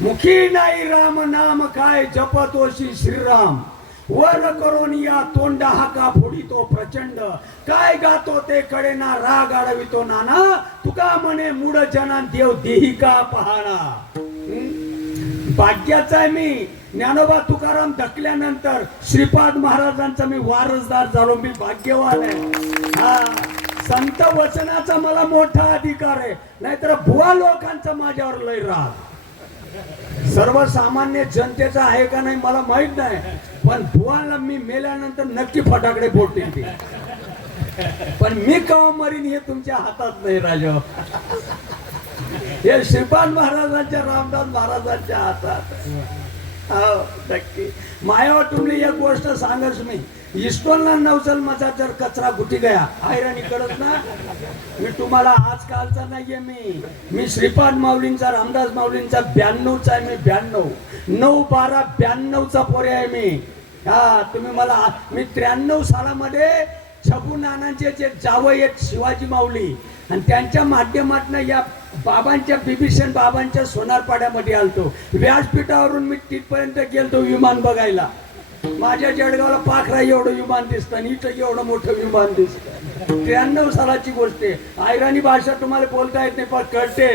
मुखी नाही राम नाम काय जपतोशी श्रीराम, वर करून या तोंडा हाका फोडितो प्रचंड, काय गातो ते कडेना राग आडवितो नाना, तुका म्हणे मूड जना देव देही का पहाना. भाग्याचा आहे मी, ज्ञानोबा तुकाराम धकल्यानंतर श्रीपाद महाराजांचा मी वारसदार झालो, मी भाग्यवान आहे. हा, संत वचनाचा मला मोठा अधिकार आहे, नाहीतर भुवा लोकांचा माझ्यावर लय राग. सर्वसामान्य जनतेचा आहे का नाही मला माहित नाही, पण भुवाला मी मेल्यानंतर नक्की फटाकडे फोडतील ते. पण मी केव्हा मरीन हे तुमच्या हातात नाही राजा. हे श्रीपाद महाराजांच्या, रामदास महाराजांच्या हातात. हो, नक्की. मायावर तुम्ही एक गोष्ट सांगच मी, इस्टोनला नवचल मजा जर कचरा गुटी गया आयराणी कडत ना, मी तुम्हाला आजकालचा नाहीये, मी श्रीपाद माऊलींचा, रामदास माऊलींचा 92चा आहे मी. 92 9/12/92चा पोरे आहे मी. हा, तुम्ही मला, मी 93 सालामध्ये छबू नानांचे जे जावई आहेत शिवाजी माऊली, आणि त्यांच्या माध्यमातून या बाबांच्या बिभीषण बाबांच्या सोनारपाड्यामध्ये आलतो. व्यासपीठावरून मी तिथपर्यंत गेलतो विमान बघायला. माझ्या जळगावला पाखरा एवढं विमान दिसतं आणि इथं एवढं मोठं विमान दिसतं. 93 सालाची गोष्ट आहे. आयराणी भाषा तुम्हाला बोलता येत नाही पण कळते.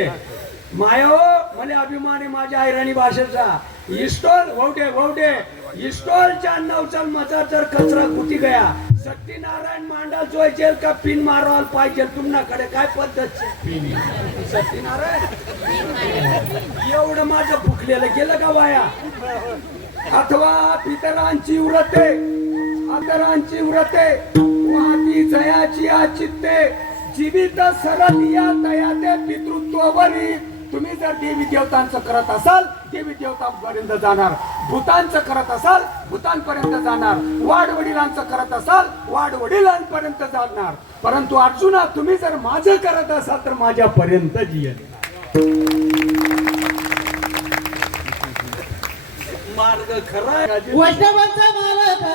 माया हो, मला अभिमान आहे माझ्या आयराणी भाषेचा. इस्टॉल वौडे इस्टॉलच्या नवचल मजा जर कचरा कुठे गया, सत्यनारायण मांडा जोयचेल का पिन मारवाल पाहिजे तुमच्याकडे काय पद्धत. सत्यनारायण एवढं माझं भुकलेलं गेलं का वाया. अथवा पितरांची व्रते, अतरांची व्रते, वाती जयाची आचित्ते, जीवित सरल या तयाते पितृत्ववरी. तुम्ही जर देवी देवतांचं करत असाल, देवी देवतांपर्यंत जाणार. भूतांचं करत असाल, भूतांपर्यंत जाणार. वाडवडिलांचं करत असाल, वाडवडिलांपर्यंत जाणार. परंतु अर्जुना, तुम्ही जर माझं करत असाल तर माझ्यापर्यंत येईल. मार्ग खरा आहे. वैष्णवांचा मालक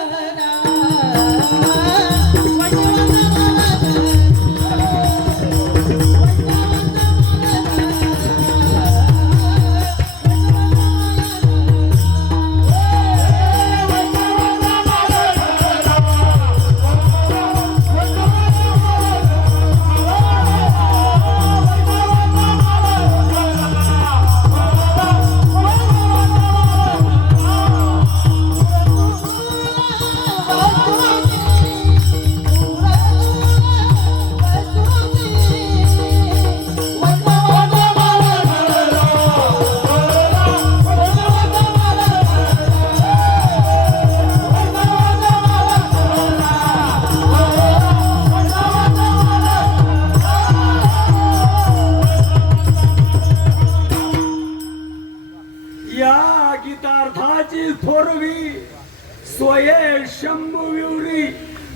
सोये शंभुविवरी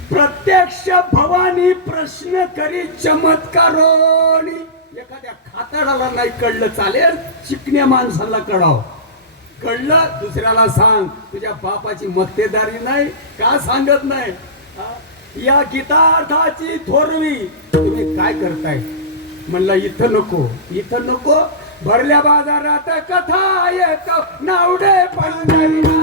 प्रत्यक्ष भवानी प्रश्न करी चमत्कारोनी. एखाद्या खाताडाला नाही कळलं चालेल, चिकण्या माणसाला कळाव. कळलं दुसऱ्याला सांग. तुझ्या बापाची मक्तेदारी नाही का सांगत नाही. या गीतार्थाची थोरवी तुम्ही काय करताय म्हणलं. इथं नको, इथं नको. भरल्या बाजारात कथा येत नावडे पंढरीनाथ.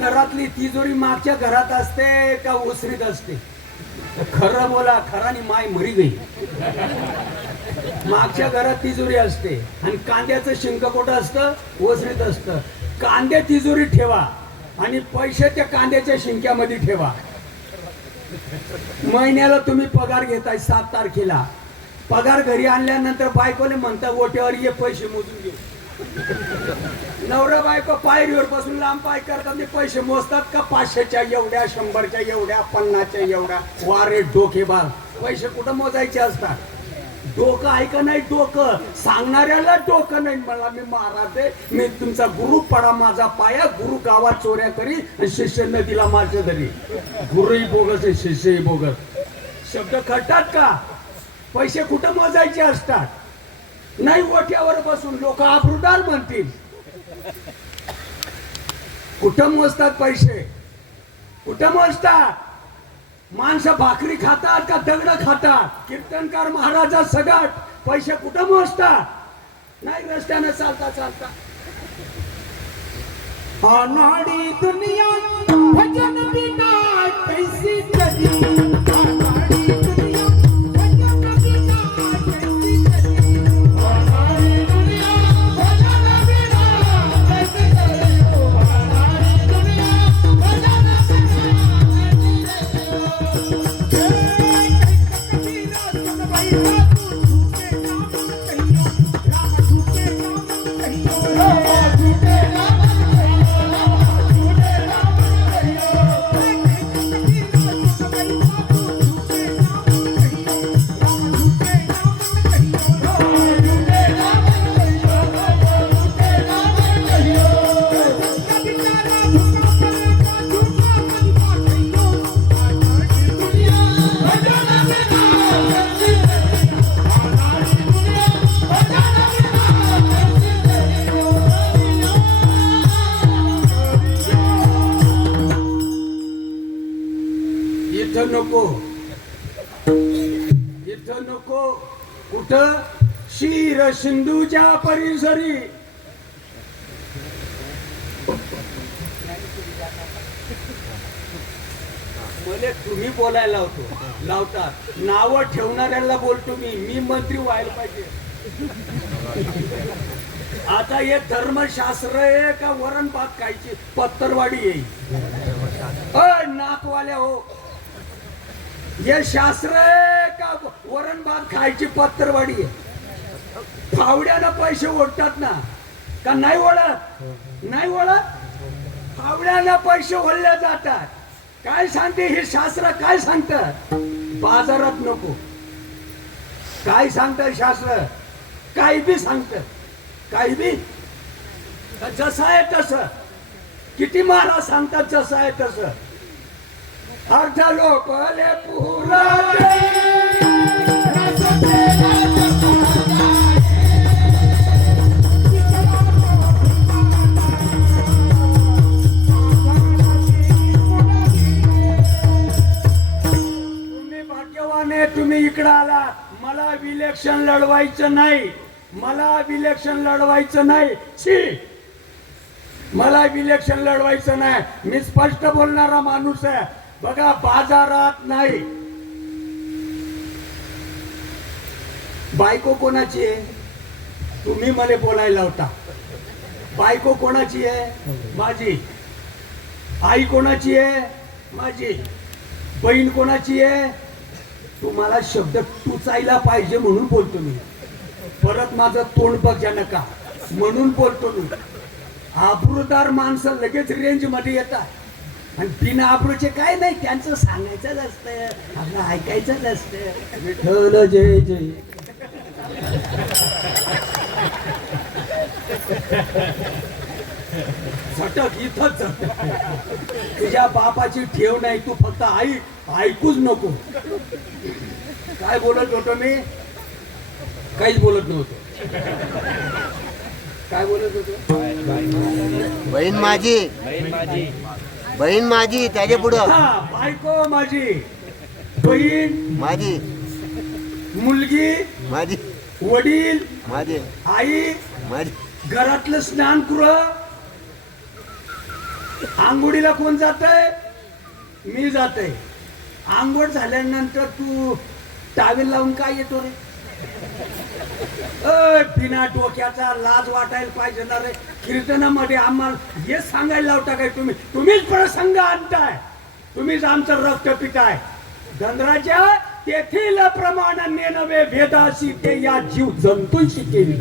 घरातली तिजोरी मागच्या घरात असते का ओसरीत असते. खरं बोला, खरानी माय मरी गई. मागच्या घरात तिजोरी असते आणि कांद्याचं शिंक कुठं असतं, ओसरीत असतं. कांदे तिजोरी ठेवा आणि पैसे त्या कांद्याच्या शिंक्यामध्ये ठेवा. महिन्याला तुम्ही पगार घेताय 7 तारखेला. पगार घरी आणल्यानंतर बायकोने म्हणता ओट्यावर ये पैसे मोजून घेऊ. नवरा बायको पायरीवर बसून लांब पाय करतात ते पैसे मोजतात का 500च्या एवढ्या 100च्या एवढ्या 50च्या एवढ्या वारे डोके बाल पैसे कुठं मोजायचे असतात डोकं आहे का नाही डोकं सांगणाऱ्याला डोकं नाही मला मी महाराज आहे मी तुमचा गुरु पडा माझा पाया गुरु गावात चोऱ्या करी आणि शिष्य नदीला मारचे तरी गुरुही बोगस आहे शिष्यही बोगस शब्द खटतात का पैसे कुठं मोजायचे असतात नाही ओठ्यावर बसून लोक आबरूदार म्हणतील कुठं मोजतात पैसे कुठं मोजतात माणसं भाकरी खातात का दगड खातात कीर्तनकार महाराजा सगट पैसे कुठं मोजतात नाही रस्त्याने चालता चालता अनाड़ी दुनिया भजन बिना कैसी चली अनाड़ी दुनिया भजन बिना कैसी चली अनाड़ी दुनिया भजन बिना कैसी चली अनाड़ी दुनिया भजन इथं नको इथं नको कुठं शिर सिंधूच्या परिसरी मला तुम्ही बोलायला लावतात नाव ठेवणाऱ्याला बोलतो मी मंत्री व्हायला पाहिजे आता हे धर्मशास्त्र आहे का वरण भात खायची पत्तरवाडी येईल नाकवाल्या हो हे शास्त्र आहे का वरण भात खायची पत्तरवाडी आहे फावड्यानं पैसे ओढतात ना का नाही ओढत नाही ओढत फावड्यानं पैसे ओढले जातात काय सांगते हे शास्त्र काय सांगतात बाजारात नको काय सांगतात शास्त्र काही बी सांगतात काही बी जसं आहे तसं किती महाराज सांगतात जसं आहे तसं अर्ध लोकले पुरा तुम्ही भाग्यवान आहे तुम्ही इकडं आला मला इलेक्शन लढवायचं नाही मला इलेक्शन लढवायचं नाही छी मला इलेक्शन लढवायचं नाही मी स्पष्ट बोलणारा माणूस आहे बघा बाजारात नाही बायको कोणाची आहे तुम्ही मला बोलायला होता बायको कोणाची आहे माझी आई कोणाची आहे माझी बहीण कोणाची आहे तुम्हाला शब्द टुचायला पाहिजे म्हणून बोलतो मी परत माझं तोंड बघ्या नका म्हणून बोलतो मी आबरूदार माणसं लगेच रेंज मध्ये येतात आणि बिना आबरूचे काय नाही त्यांचं सांगायचं असतं आपलं ऐकायचं असतं विठ्ठल जय जय झटक इथंच झटक तुझ्या बापाची ठेव नाही तू फक्त ऐकूच नको काय बोलत होतो मी काहीच बोलत नव्हतो काय बोलत होतो बहीण माझी त्याच्या पुढं हा बायको माझी बहीण माझी मुलगी माझी वडील माझी आई माझी घरातलं स्नानगृह आंघोळीला कोण जात आहे मी जात आहे आंघोळ झाल्यानंतर तू टावेल लावून काय येतो रे बिना डोक्याचा लाज वाटायला पाहिजे ना रे कीर्तनामध्ये आम्हाला हे सांगायला लावता काय तुम्हीच प्रसंग आणताय तुम्हीच आमचं रक्त पिताय धनराजा तेथील प्रमाणाने नवे भेदाशी ते या जीव जंतूंशी केली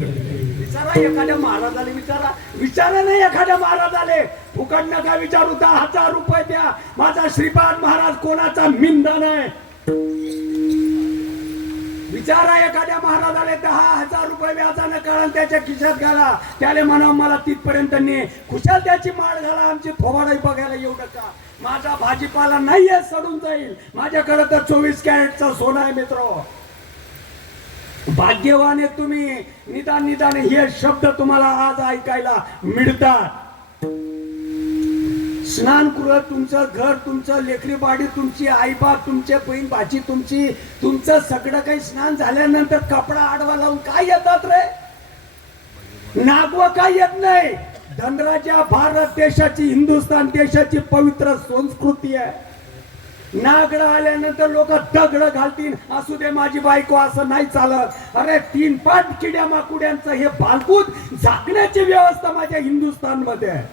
विचारा एखाद्या महाराजाला, विचारा नाही एखाद्या महाराजाले. फुकट नका विचारू. 10,000 रुपये द्या. माझा श्रीपाद महाराज कोणाचा मिंदा नाही. विचारा एखाद्या महाराजाला 10,000 रुपये व्याजानं कळण त्याच्या खिशात घाला. त्याला म्हणा मला तिथपर्यंत ने खुशाल त्याची माळ घाला. आमची थोबाडाई बघायला येऊ नका. माझा भाजीपाला नाहीये, सडून जाईल. माझ्याकडे तर 24 कॅरेटचा सोनं आहे मित्र. भाग्यवान आहे तुम्ही. निदान हे शब्द तुम्हाला आज ऐकायला मिळतात. स्नानगृह तुमचं, घर तुमचं, लेकरी बाडी तुमची, आईबाप तुमचे, बहीण भाची तुमची, तुमचं सगळं काही स्नान झाल्यानंतर कपडा आडवा लावून काय येतात रे? नागवा काय येत नाही. धनराजा भारत देशाची, हिंदुस्थान देशाची पवित्र संस्कृती आहे. नागडं आल्यानंतर लोक दगड घालतील. असू दे माझी बायको, असं नाही चालत. अरे 3-5 किड्या माकुड्यांचं हे भालकूत झाकण्याची व्यवस्था माझ्या हिंदुस्थान मध्ये आहे.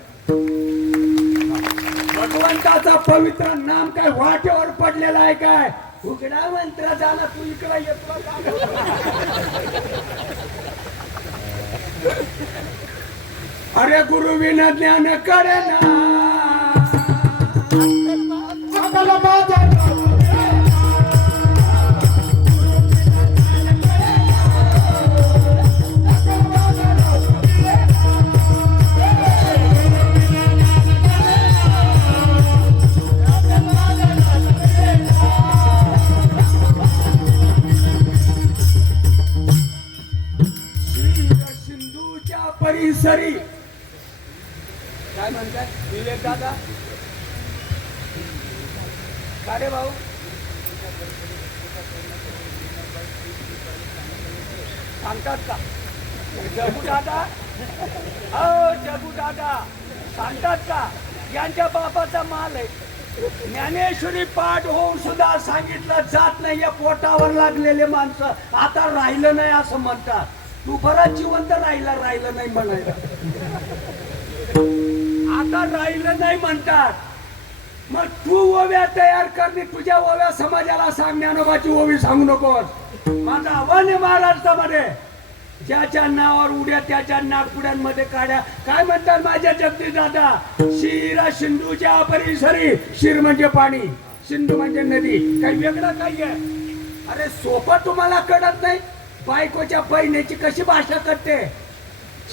भगवंताचा पवित्र नाम काय वाटेवर पडलेला आहे काय? उघडा मंत्र झाला. तू इकडे येतो अरे गुरु विना ज्ञान करे ना. सकल माझा सिंधूच्या परिसरी काय म्हणतात विवेक दादा? का रे भाऊ? सांगतात का जगू दादा? जगू दादा सांगतात का यांच्या बापाचा माल आहे? ज्ञानेश्वरी पाठ होऊन सुद्धा सांगितलं जात नाही. या पोटावर लागलेले माणसं आता राहिलं नाही असं म्हणतात. तू बराच जिवंत राहिलं नाही म्हणायला. आता राहिलं नाही म्हणतात. मग तू ओव्या तयार करणे. तुझ्या ओव्या समाजाला सांग. ज्ञानोबाची ओवी सांगू नकोस. माझं आव्हान आहे महाराष्ट्रामध्ये. ज्याच्या नावावर उड्या त्याच्या नागपुड्यांमध्ये काढ्या. काय म्हणतात माझ्या जगदीश दादा? शिर सिंधूच्या परिसरी. शिर म्हणजे पाणी, सिंधू म्हणजे नदी. काही वेगळं काही आहे? अरे सोपं तुम्हाला कळत नाही. बायकोच्या बहिणीची कशी भाषा करते?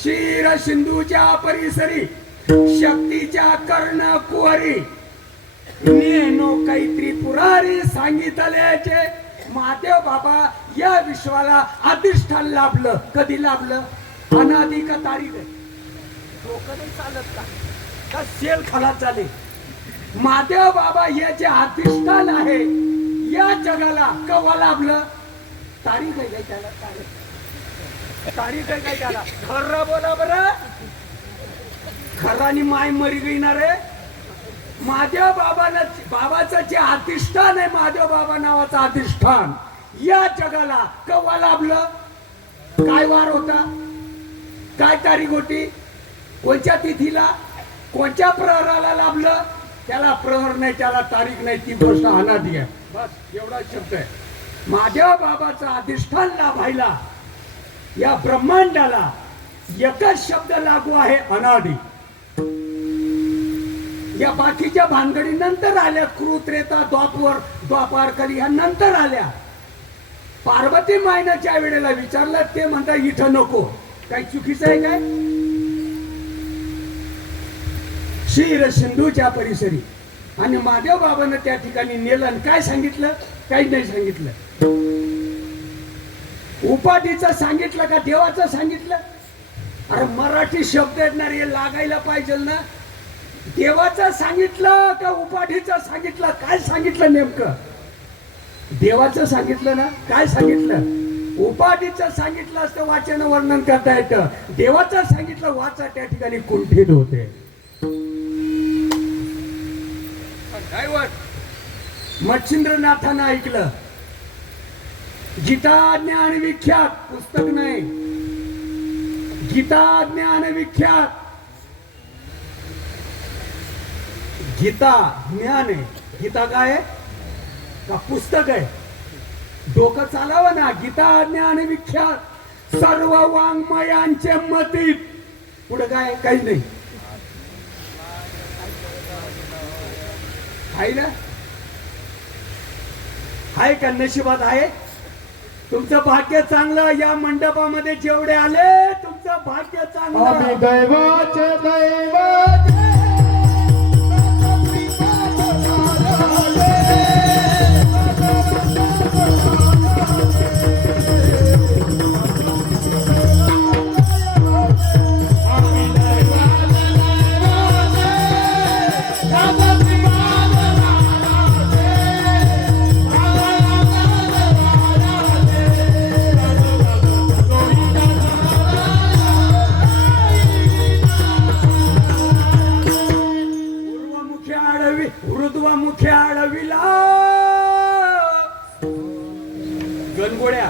शिर सिंधूच्या परिसरी शक्तीच्या कर्ण कुहरी नेनो काही त्रिपुरारी सांगितल्याचे. महादेव बाबा या विश्वाला अधिष्ठान लाभलं. कधी लाभलं? अनादी का तारीख आहे? डोकं नाही चालत का सेल खलास झाले? महादेव बाबा हे जे अधिष्ठान आहे या जगाला केव्हा लाभलं? तारीख आहे काय त्याला? तारीख आहे काय त्याला? खरं बोला बरं. खरानी माय मरी गईणार आहे. महादेव बाबाचं जे अधिष्ठान आहे, महादेव बाबा नावाचं अधिष्ठान या जगाला केव्हा लाभलं? काय वार होता? काय तारीख होती? कोणत्या तिथीला? कोणत्या प्रहराला लाभलं? त्याला प्रहर नाही, त्याला तारीख नाही. ती गोष्ट अनादी आहे. बस एवढा शब्द आहे. महादेव बाबाचं अधिष्ठान लाभायला या ब्रह्मांडाला एकच शब्द लागू आहे, अनादी. या बाकीच्या भानगडी नंतर आल्या. कृत्रेता, द्वापार कली ह्या नंतर आल्या. पार्वती मायनं ज्या वेळेला विचारलं ते म्हणता इथं नको. काही चुकीचं आहे काय? शिर सिंधूच्या परिसरी. आणि महादेव बाबांना त्या ठिकाणी नेलं. काय सांगितलं? काही नाही सांगितलं. उपाधीचं सांगितलं का देवाचं सांगितलं? अरे मराठी शब्द येणार हे लागायला पाहिजे ना. देवाचं सांगितलं का उपाधीचं सांगितलं? काय सांगितलं नेमकं? देवाचं सांगितलं ना. काय सांगितलं? उपाधीचं सांगितलं असतं वाचन वर्णन करता येतं. देवाचं सांगितलं वाचा त्या ठिकाणी कुंठित होते. मच्छिंद्रनाथानं ऐकलं. गीता ज्ञान विख्यात पुस्तक नाही. गीता ज्ञान विख्यात. गीता ज्ञान आहे. गीता काय आहे का पुस्तक आहे? डोकं चालावं ना. गीता ज्ञान विख्यात सर्व वाङ्मयांचे मतीत. पुढे काय काही नाही. आहे ना? आहे का? नशिबात आहे. तुमचं भाग्य चांगलं. या मंडपामध्ये जेवढे आले तुमचं भाग्य आम्ही चांगलं. दैवाचे दैवाचे ऊर्ध्वमुखी आडवी ऊर्ध्वमुखी आडविला गणगोड्या.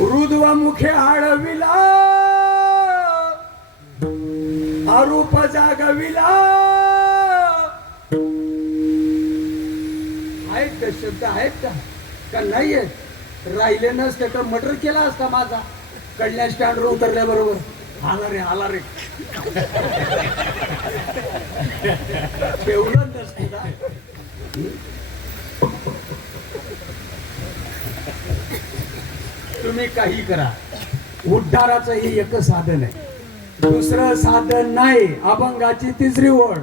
ऊर्ध्वमुखी आडविला अरूप जागविला. आहेत का शब्द? आहेत का नाही आहेत? राहिले नसते तर मर्डर केला असता माझा. कल्याण स्टँडवर उतरल्या बरोबर आला रे ठेवलं नसतं ना. तुम्ही काही करा, उद्धाराचं हे एक साधन आहे, दुसरं साधन नाही. अभंगाची तिसरी ओळ.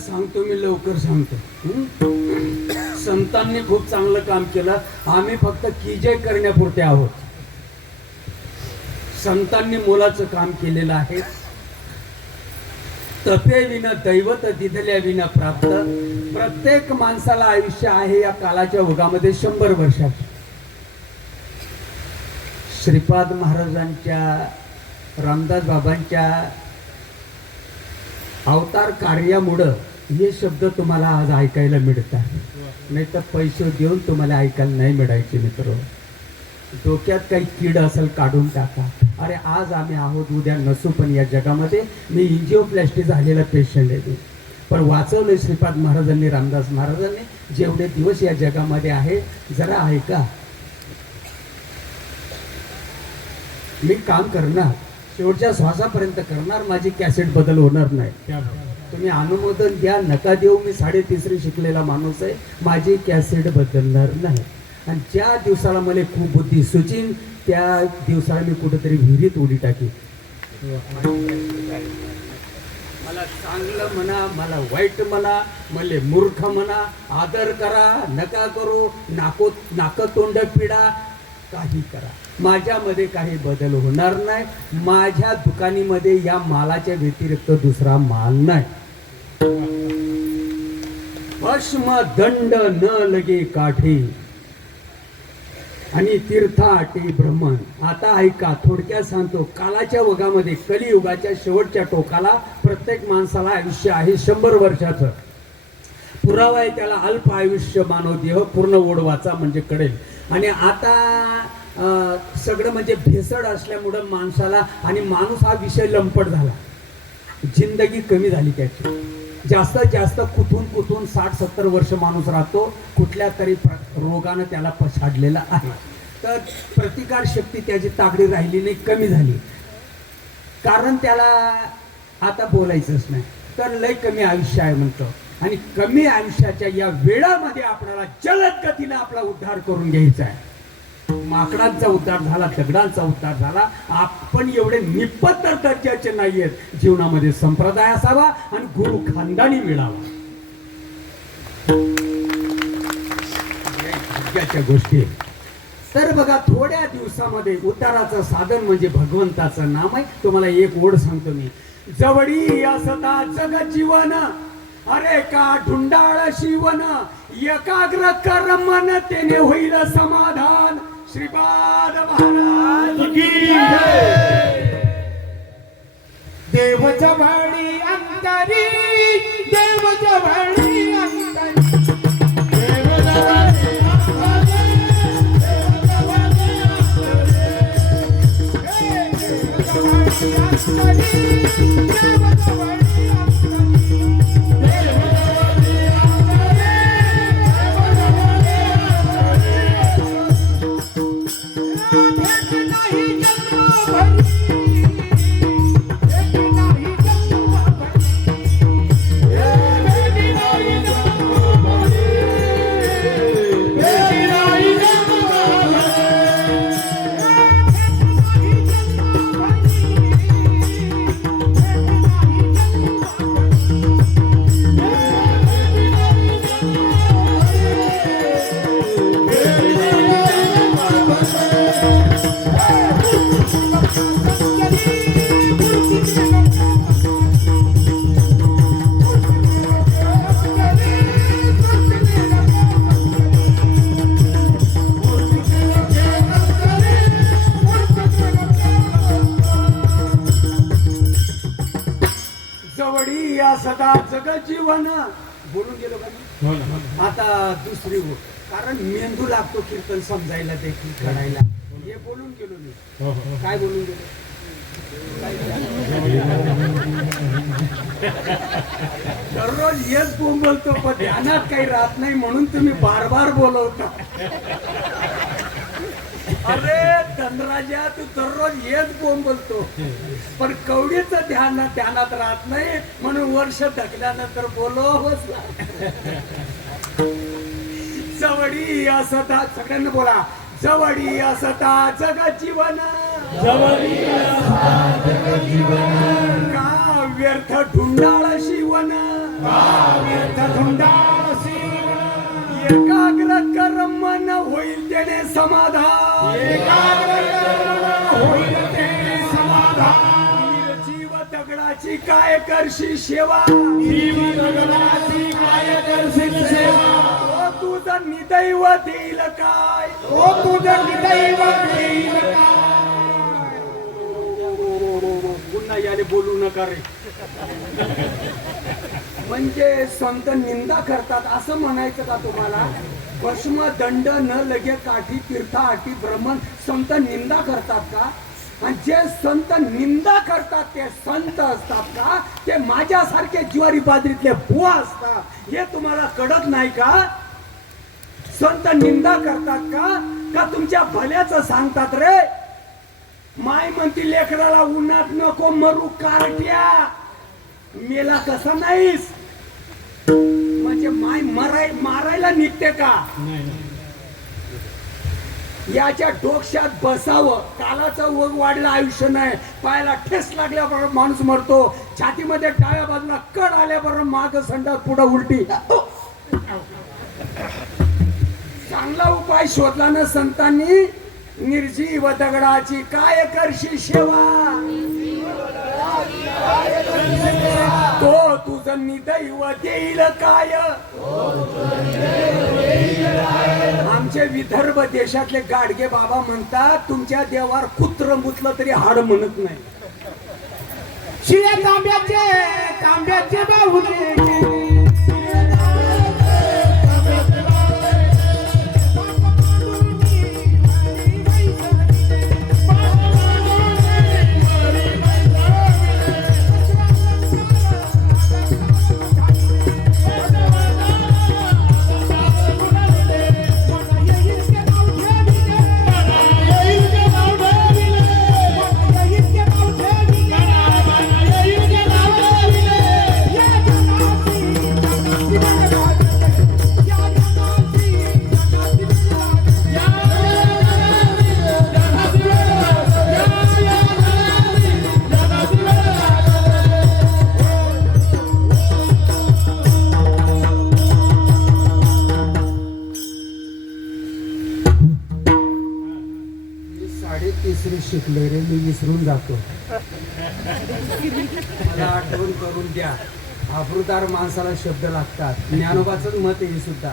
सांगतो मी, लवकर सांगतो. संतांनी खूप चांगलं काम केलं. आम्ही फक्त कीजय करण्यापुरते आहोत. संतांनी मोलाचं काम केलेलं आहे. तपे विना दैवत दिधल्या विना प्राप्त. प्रत्येक माणसाला आयुष्य आहे या कालाच्या ओघामध्ये 100 वर्षाचे. श्रीपाद महाराजांच्या, रामदास बाबांच्या अवतार कार्यामुळं हे शब्द तुम्हाला आज ऐकायला मिळतात. नाही तर पैसे देऊन तुम्हाला ऐकायला नाही मिळायचे. मित्र, डोक्यात काही कीड असेल काढून टाका. अरे आज आम्ही आहोत, उद्या नसू, पण या जगामध्ये मी एंजिओप्लास्टी झालेला पेशंट आहे. पण वाचवलं श्रीपाद महाराजांनी, रामदास महाराजांनी. जेवढे दिवस या जगामध्ये आहे जरा ऐका. मी काम करणार, शेवटच्या श्वासापर्यंत करणार. माझी कॅसेट बदल होणार नाही. तुम्ही अनुमोदन द्या, नका देऊ. मी 3.5 शिकलेला माणूस आहे. माझी कॅसेट बदलणार नाही. आणि ज्या दिवसाला मला खूप बुद्धी सुचीन त्या दिवसाला मी कुठेतरी विहिरीत उडी टाकी. मला चांगलं म्हणा, मला वाईट म्हणा, मला मूर्ख म्हणा, आदर करा, नका करू, नाक तोंड पिडा, काही करा. माझ्यामध्ये काही बदल होणार नाही. माझ्या दुकानीमध्ये या मालाच्या व्यतिरिक्त दुसरा माल नाही. भस्म दंड न लगे काठी आणि तीर्थाटी भ्रमण. आता ऐका, थोडक्यात सांगतो. कालाच्या ओघामध्ये कलियुगाच्या शेवटच्या टोकाला प्रत्येक माणसाला आयुष्य आहे 100 वर्षाचं. पुरावा आहे त्याला अल्प आयुष्य मानव देह पूर्ण ओढवाचा म्हणजे कळेल. आणि आता सगळं म्हणजे भेसळ असल्यामुळं माणसाला आणि माणूस हा विषय लंपट झाला. जिंदगी कमी झाली त्याची. जास्तीत जास्त कुठून 60-70 वर्ष माणूस राहतो. कुठल्या तरी रोगानं त्याला पछाडलेला आहे. तर प्रतिकार शक्ती त्याची तागडी राहिली नाही, कमी झाली. कारण त्याला आता बोलायचंच नाही. तर लय कमी आयुष्य आहे म्हणतो. आणि कमी आयुष्याच्या या वेळामध्ये आपल्याला जलद गतीनं आपला उद्धार करून घ्यायचा आहे. माकडांचा उद्धार झाला, दगडांचा उद्धार झाला. आपण एवढे निपत्तर दर्जाचे नाहीयेत. जीवनामध्ये संप्रदाय असावा आणि गुरु खानदानी मिळावा. भाग्याच्या गोष्टी. तर बघा, थोड्या दिवसामध्ये उद्धाराचं साधन म्हणजे भगवंताचं नाम आहे. तुम्हाला एक ओढ सांगतो मी. जवळी असता जग जीवन, अरे का ढुंडाळ शिवन, एकाग्र कर मन तेने होईल समाधान. श्रीपाद महाराज की जय. देव जवळी अंतरी, देव जवळी अंतरी, देव जवळी अंतरी, देव जवळी अंतरी, देव जवळी सदा जग जीवन बोलून गेलो का मी? आता दुसरी गोष्ट, कारण मेंदू लागतो कीर्तन समजायला, देखील करायला. हे बोलून गेलो मी. काय बोलून गेलो? दररोज हेच बोंबलतो, पण ध्यानात काही राहत नाही म्हणून तुम्ही बार बार बोलवता. अरे धनराजा, तू दररोज हेच बोंबलतो, पण कवडीचं ध्यानात राहत नाही म्हणून वर्ष थकल्यानंतर बोलवच लागतं. जवळी असता, सगळ्यांना बोला, जवळी असता जग जीवन, जवळी असता जग जीवन, का व्यर्थ ढुंडाळ शिवन, का व्यर्थ ढुंडाळ शिवन, एकाग्र कर मन होईल त्याने समाधान, एकाग्र कर मन होईल त्याने समाधान, जीव दगडाची काय करशी सेवा, जीव दगडाची काय करशील सेवा, ओ तुझं निदैव देईल काय, ओ तुझं निदैव देईल काय. पुन्हा याने बोलू नका रे. म्हणजे संत निंदा करतात असं म्हणायचं का तुम्हाला? भस्म दंड न लगे काठी तीर्थ आठी भ्रमण, संत निंदा करतात का? आणि जे संत निंदा करतात ते संत असतात का? ते माझ्यासारखे ज्वारी बाजरीतले बुवा असतात. हे तुम्हाला कळत नाही का? संत निंदा करतात का तुमच्या भल्याचं सांगतात रे? माय म्हणती लेकराला उन्हात नको मरू कारट्या, मेला कसा नाहीस, म्हणजे माय मारायला निघते का? याच्या डोक्यात बसावं. कालाचं वग वाढलं आयुष्य नाही. पायाला ठेस लागल्याबरोबर माणूस मरतो. छातीमध्ये डाव्या बाजूला कड आल्याबरोबर माग संडास पुढे उलटी. चांगला उपाय शोधला ना संतांनी. निर्जीव दगडाची काय करशी सेवा, तो तुझं निदैव देईल काय. आमचे विदर्भ देशातले गाडगे बाबा म्हणतात तुमच्या देवावर कुत्र मुतलं तरी हाड म्हणत नाही. शिळे तांब्याचे बाहुले तिसरी शिकलोय रे मी, विसरून जातो. मला आठवण करून द्या. आबरूदार माणसाला शब्द लागतात. ज्ञानोबाच मत आहे सुद्धा.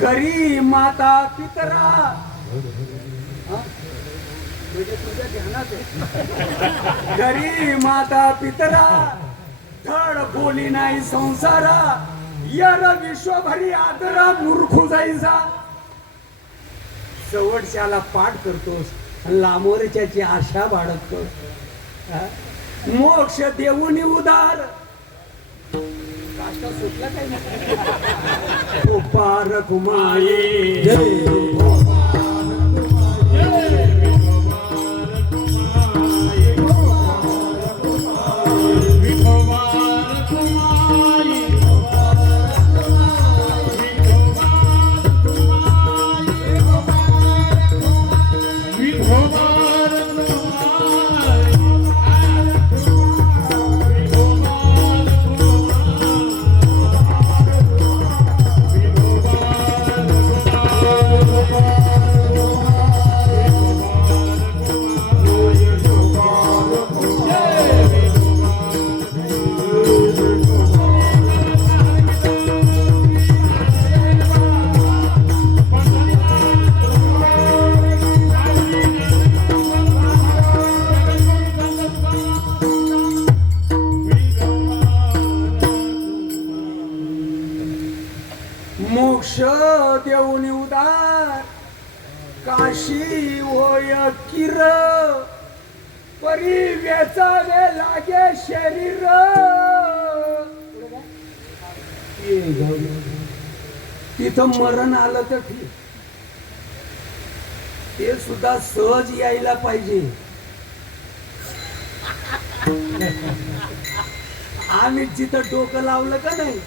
घरी माता पितरा हा? म्हणजे तुझ्या ध्यानात आहे. घरी माता पितरा धड बोली नाही संसारा. यर विश्वभरी आदरा मूर्खू जाईचा. शेवटच्याला पाठ करतोस, लांबवरच्याची आशा बाळगतो. मोक्ष देऊनी उदार काष्टा सुटला काही नाही. उपार कुमाये मोक्ष देऊनी उदार. काशी होय किर परी वेचावे लागे शरीर. तिथं मरण आलं तर ठीक, ते सुद्धा सहज यायला पाहिजे. आम्ही जिथं डोकं लावलं का नाही,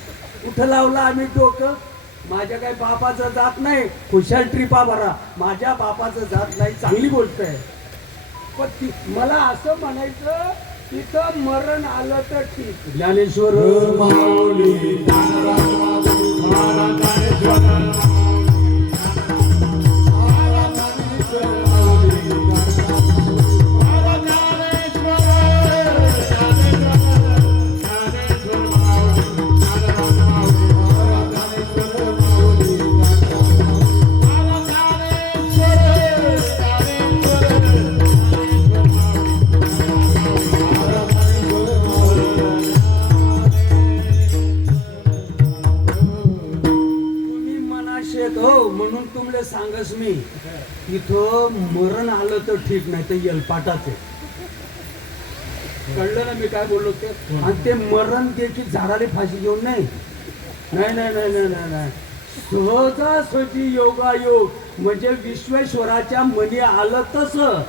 कुठं लावलं आम्ही डोकं. माझ्या काही बापाचं जात नाही, खुशाल ट्रिपा भरा. माझ्या बापाचं जात नाही, चांगली गोष्ट आहे. पण मला असं म्हणायचं तिथं मरण आलं तर ठीक. ज्ञानेश्वर म्हणून तुमले सांगस मी, इथं मरण आलं तर ठीक, नाही तर येलपाटाच आहे. कळलं ना मी काय बोललो ते. आणि ते मरण देखील झाडाला फाशी घेऊन नाही. नाही नाही नाही नाही नाही नाही सहजासहजी योगायोग. म्हणजे विश्वेश्वराच्या मनी आलं तसं,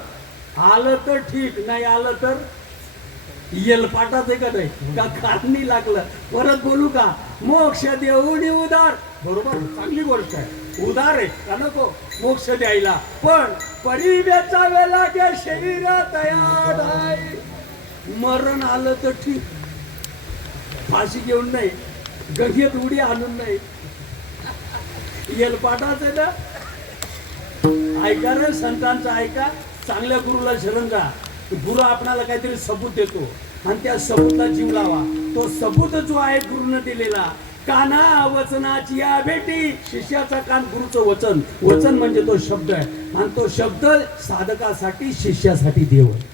आलं तर ठीक, नाही आलं तर येलपाटाच आहे का नाही. का खारणी लागलं. परत बोलू का. मोक्ष देऊनी उदार. बरोबर, चांगली गोष्ट आहे. उदार आहे का नको मोक्ष द्यायला. पण परिवेचा वेळा गे शरीर तयार आहे. मरण आलं तर ठीक, फाशी घेऊन नाही, गंगेत उडी आणून नाही. येलपाटाच आहे ना. ऐका रे संतांचा ऐका. चांगल्या गुरुला शरण जा. गुरु आपणाला काहीतरी सबूत देतो. आणि त्या सबूतला जीव लावा. तो सबूत जो आहे गुरुनं दिलेला, काना वचनाची या भेटी, शिष्याचा कान गुरुचं वचन. वचन म्हणजे तो शब्द आहे, आणि तो शब्द साधकासाठी शिष्यासाठी देव आहे.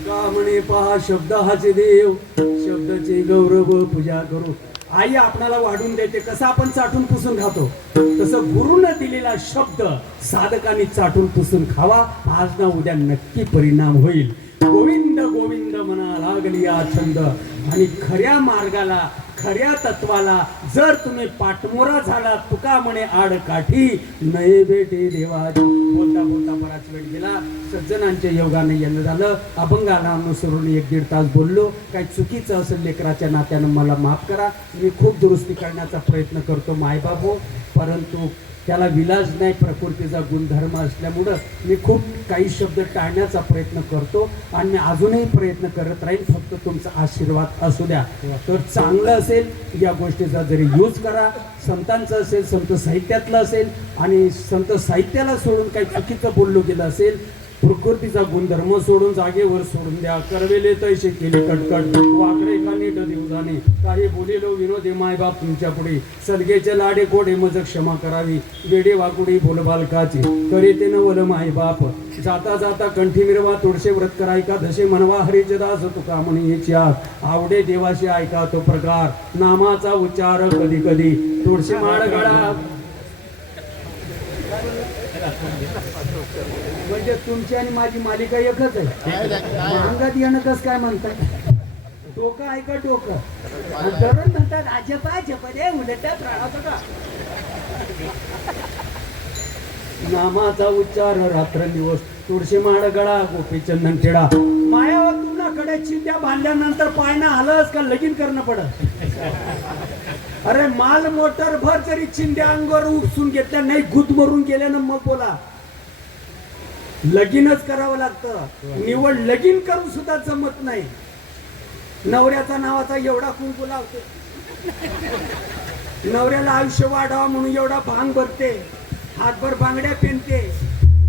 का म्हणे पहा शब्द हाचे देव, शब्दाचे गौरव पूजा करू. आई आपणाला वाढून देते, कसं आपण चाटून पुसून खातो, तसं गुरुनं दिलेला शब्द साधकांनी चाटून पुसून खावा. आज ना उद्या नक्की परिणाम होईल. गोविंद गोविंद म्हणा लागली या छंद. आणि खऱ्या मार्गाला, खऱ्या तत्वाला जर तुम्ही पाठमोरा झाला, तुका म्हणे आडकाठी नये भेटे देवाची. बोलता बोलता बराच वेळ गेला. सज्जनांच्या योगाने येणं झालं. अभंगाला अनुसरून 1-1.5 तास बोललो. काही चुकीचं असेल लेकराच्या नात्यानं मला माफ करा. मी खूप दुरुस्ती करण्याचा प्रयत्न करतो मायबाबो, परंतु त्याला विलाज नाही. प्रकृतीचा गुणधर्म असल्यामुळं मी खूप काही शब्द टाळण्याचा प्रयत्न करतो, आणि मी अजूनही प्रयत्न करत राहील. फक्त तुमचा आशीर्वाद असू द्या. तर चांगलं असेल या गोष्टीचा जरी यूज करा. संतांचं असेल, संत साहित्यातलं असेल, आणि संत साहित्याला सोडून काही चुकीचं बोललो गेलं असेल, प्रकृतीचा गुणधर्म सोडून जागेवर सोडून द्या. करवेले तैसे केले कटकट, वाकडे का नीट देवजाने, काही बोलिलो विनोदे मायबाप तुमच्या पुढे. सदगेचे लाडे कोडे मज क्षमा करावी, वेडे वाकुडी बोलबालकाची करीते न वल मायबाप. जाता जाता कंठी मिरवा, तुळशी व्रत करायका दशे मनवा, हरीचे दास तुका म्हणे याची आवडे देवाशी ऐका तो प्रकार. नामाचा उच्चार कधी कधी तुळशी माळ गळा. म्हणजे तुमची आणि माझी मालिका एकच आहे. अंगात येणं कस काय म्हणतात, डोकं आहे का डोकं. दररोज म्हणतात आजपा जपदे उलट प्राणाचं का. नामाचा उच्चार रात्रंदिवस, तुळशी माळ गळा, गोपी चंदन टेडा. मायावर तुला कडे चिंध्या बांधल्यानंतर पायना हलस का लगीन करणं पडत. अरे माल मोटर भर तरी चिंध्या अंगावर उपसून घेतल्या नाही, गुदमरून गेल्यानं मग बोला. लगीनच करावं लागतं. निवड लगीन करून सुद्धा जमत नाही. नवऱ्याचा नावाचा एवढा कुंकू लावते, नवऱ्याला आयुष्य वाढावा म्हणून एवढा भांग भरते, हातभर बांगड्या पेनते,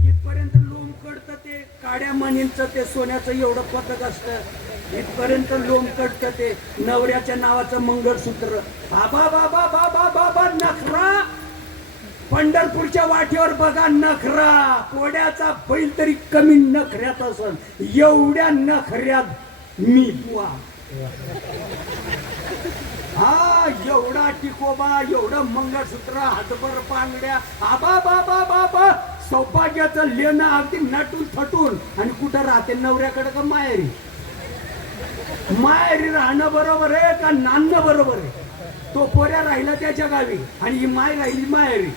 इथपर्यंत लोम कडतं ते काड्या मणींचं ते सोन्याचं एवढं पथक असतं, इथपर्यंत लोम कडतं ते नवऱ्याच्या नावाचं मंगळसूत्र. बाबा बाबा बाबा बाबा नखरा. पंढरपूरच्या वाटेवर बघा नखरा. कोड्याचा बैल तरी कमी नखऱ्यात असन, एवढ्या नखऱ्यात मी बुवा. हा एवढा टिकोबा, एवढं मंगळसूत्र, हातभर पांगड्या. आबा बाबा बाबा सौभाग्याचं लेणं अगदी नटून थटून. आणि कुठं राहते नवऱ्याकडे का माहेरी. माहेरी राहणं बरोबर आहे का नांदणं बरोबर आहे. तो पोऱ्या राहिला त्याच्या गावी आणि ही माय राहिली माहेरी,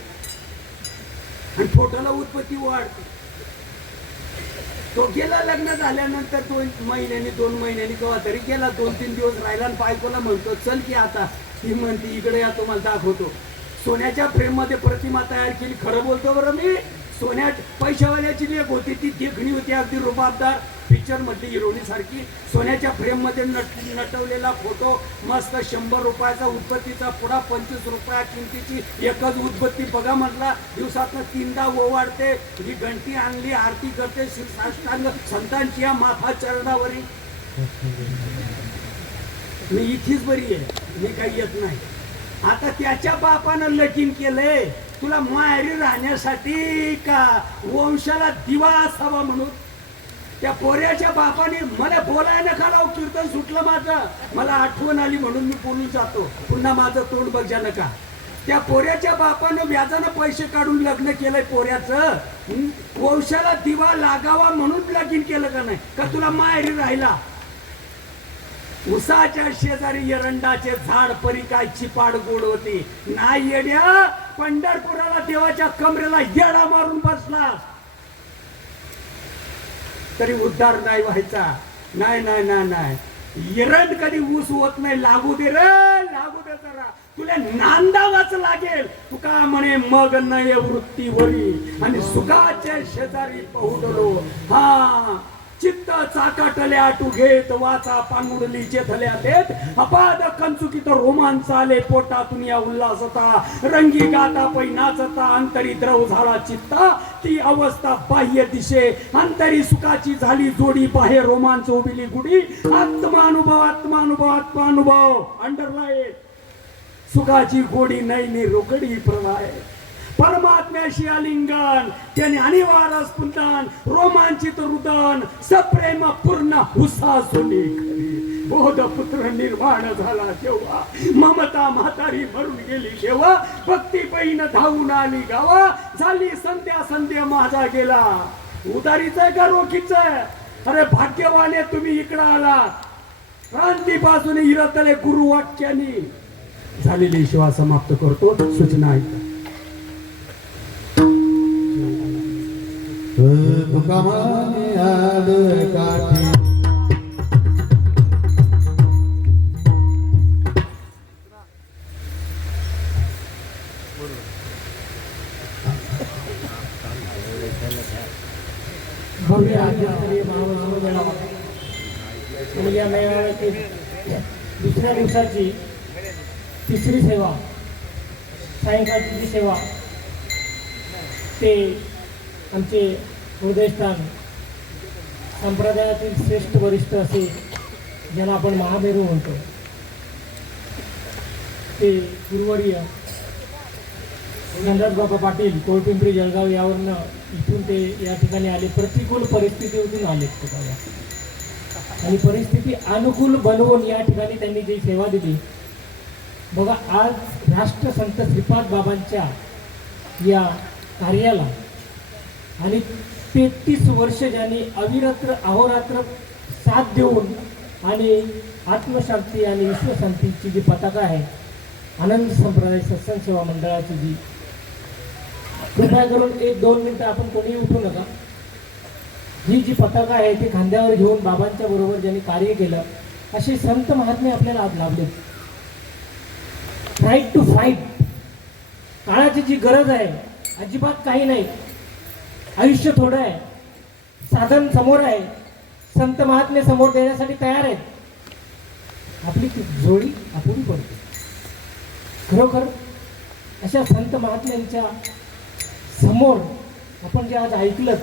आणि फोटोला उत्पत्ती वाढते. तो गेला लग्न झाल्यानंतर 2 महिन्यांनी 2 महिन्यांनी केव्हा तरी गेला, 2-3 दिवस राहिला, आणि बायकोला म्हणतो चल की आता. ती म्हणते इकडे या, तुम्हाला दाखवतो. सोन्याच्या फ्रेम मध्ये प्रतिमा तयार केली. खरं बोलतो बरं मी. सोन्या पैशावाल्याची लेख होती, ती देखणी होती अगदी रुबाबदार, पिक्चर मधली हिरोनी सारखी. सोन्याच्या फ्रेम मध्ये नटवलेला फोटो, मस्त 100 रुपयाचा उदबत्तीचा पुडा, 25 रुपया किमतीची एकच उदबत्ती. बघा म्हटला दिवसातनं 3दा ओवाळते. ही घंटी आणली, आरती करते, साष्टांग संतांची या माथा चरणावरी. मी इथेच बरी आहे, मी काही येत नाही. आता त्याच्या बापानं लगीन केलंय. तुला माहेरी राहण्यासाठी का वंशाला दिवा असावा म्हणून. त्या पोऱ्याच्या बापाने मला बोलायला का लाव, कीर्तन सुटलं माझं, मला आठवण आली म्हणून मी बोलून जातो. पुन्हा माझं तोंड बघजा नका. त्या पोऱ्याच्या बापानं व्याजानं पैसे काढून लग्न केलंय पोऱ्याचं. वंशाला दिवा लागावा म्हणून लगीन केलं का नाही. का तुला माहेरी राहिला. उसाच्या शेजारी एरंडाचे झाड परी काय चिपाड गोड होती. नाही येड्या, पंढरपुराला देवाच्या कमरेला येडा मारून बसला तरी उद्धार नाही व्हायचा. नाही नाही नाही नाही, एरंड कधी ऊस होत नाही. लागू दे रे, लागू दे जरा. तुला नांदावाच लागेल. तुका म्हणे मग नये वृत्तीवरी आणि सुखाच्या शेजारी पहुडलो. हा चित्त चाकाटले आटू घेत वाचा पांगुडलीचे थल्या देत अपाद कंचुकीत रोमांच आले पोटातून या उल्हासता रंगी गाता पै नाचता अंतरी द्रव झाला चित्ता ती अवस्था बाह्य दिशे अंतरी सुखाची झाली जोडी बाहेर रोमांच उभिली गुडी आत्मानुभव आत्मानुभव आत्मानुभव अंडरलाईन सुखाची गोडी नाही रोकडी प्रवाह परमात्म्याशी आलिंगन त्याने अनिवार्य स्फुंदन रोमांचित रुदन सप्रेम पूर्ण हुसासुनी बोध पुत्र निर्माण झाला तेव्हा ममता म्हातारी मरून गेली तेव्हा भक्ती बहीण धावून आली गावा झाली संध्या संध्या माझा गेला उदारीचं का रोखीच अरे भाग्यवाने तुम्ही इकडं आला क्रांतीपासून हिरतले गुरुवाक्यानी झालेली सेवा समाप्त करतो सूचना ऐका तुकामाने आलोय काठी भव्य आचार्य महामहोत्सव मेळावा आणि या मेळाव्याची दुसऱ्या दिवसाची तिसरी सेवा सायंकाळची जी सेवा ते आमचे हृदयस्थान संप्रदायातील श्रेष्ठ वरिष्ठ असे ज्यांना आपण महामेरू म्हणतो ते गुरुवर्य नंदराज बाबा पाटील कोळपिंपरी जळगाव यावरनं इथून ते या ठिकाणी आले प्रतिकूल परिस्थितीतून आले आणि परिस्थिती अनुकूल बनवून या ठिकाणी त्यांनी जी सेवा दिली बघा आज राष्ट्रसंत श्रीपाद बाबांच्या या कार्याला आणि 33 वर्ष ज्यांनी अविरत्र अहोरात्र साथ देऊन आणि आत्मशांती आणि विश्वशांतीची जी पताका आहे आनंद संप्रदाय सत्संग सेवा मंडळाची जी कृपया करून 1-2 मिनिटं आपण कोणीही उठू नका ही जी पताका आहे ती खांद्यावर घेऊन बाबांच्या बरोबर ज्यांनी कार्य केलं असे संत महात्मे आपल्याला आज लाभले राईट टू फाईट काळाची जी गरज आहे अजिबात काही नाही आयुष्य थोडं आहे साधन समोर आहे संत महात्मे समोर देण्यासाठी तयार आहेत आपली जोडी अपुरी पडते खरोखर अशा संत महात्म्यांच्या समोर आपण जे आज ऐकलं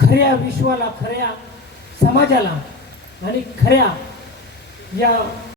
खऱ्या विश्वाला खऱ्या समाजाला आणि खऱ्या या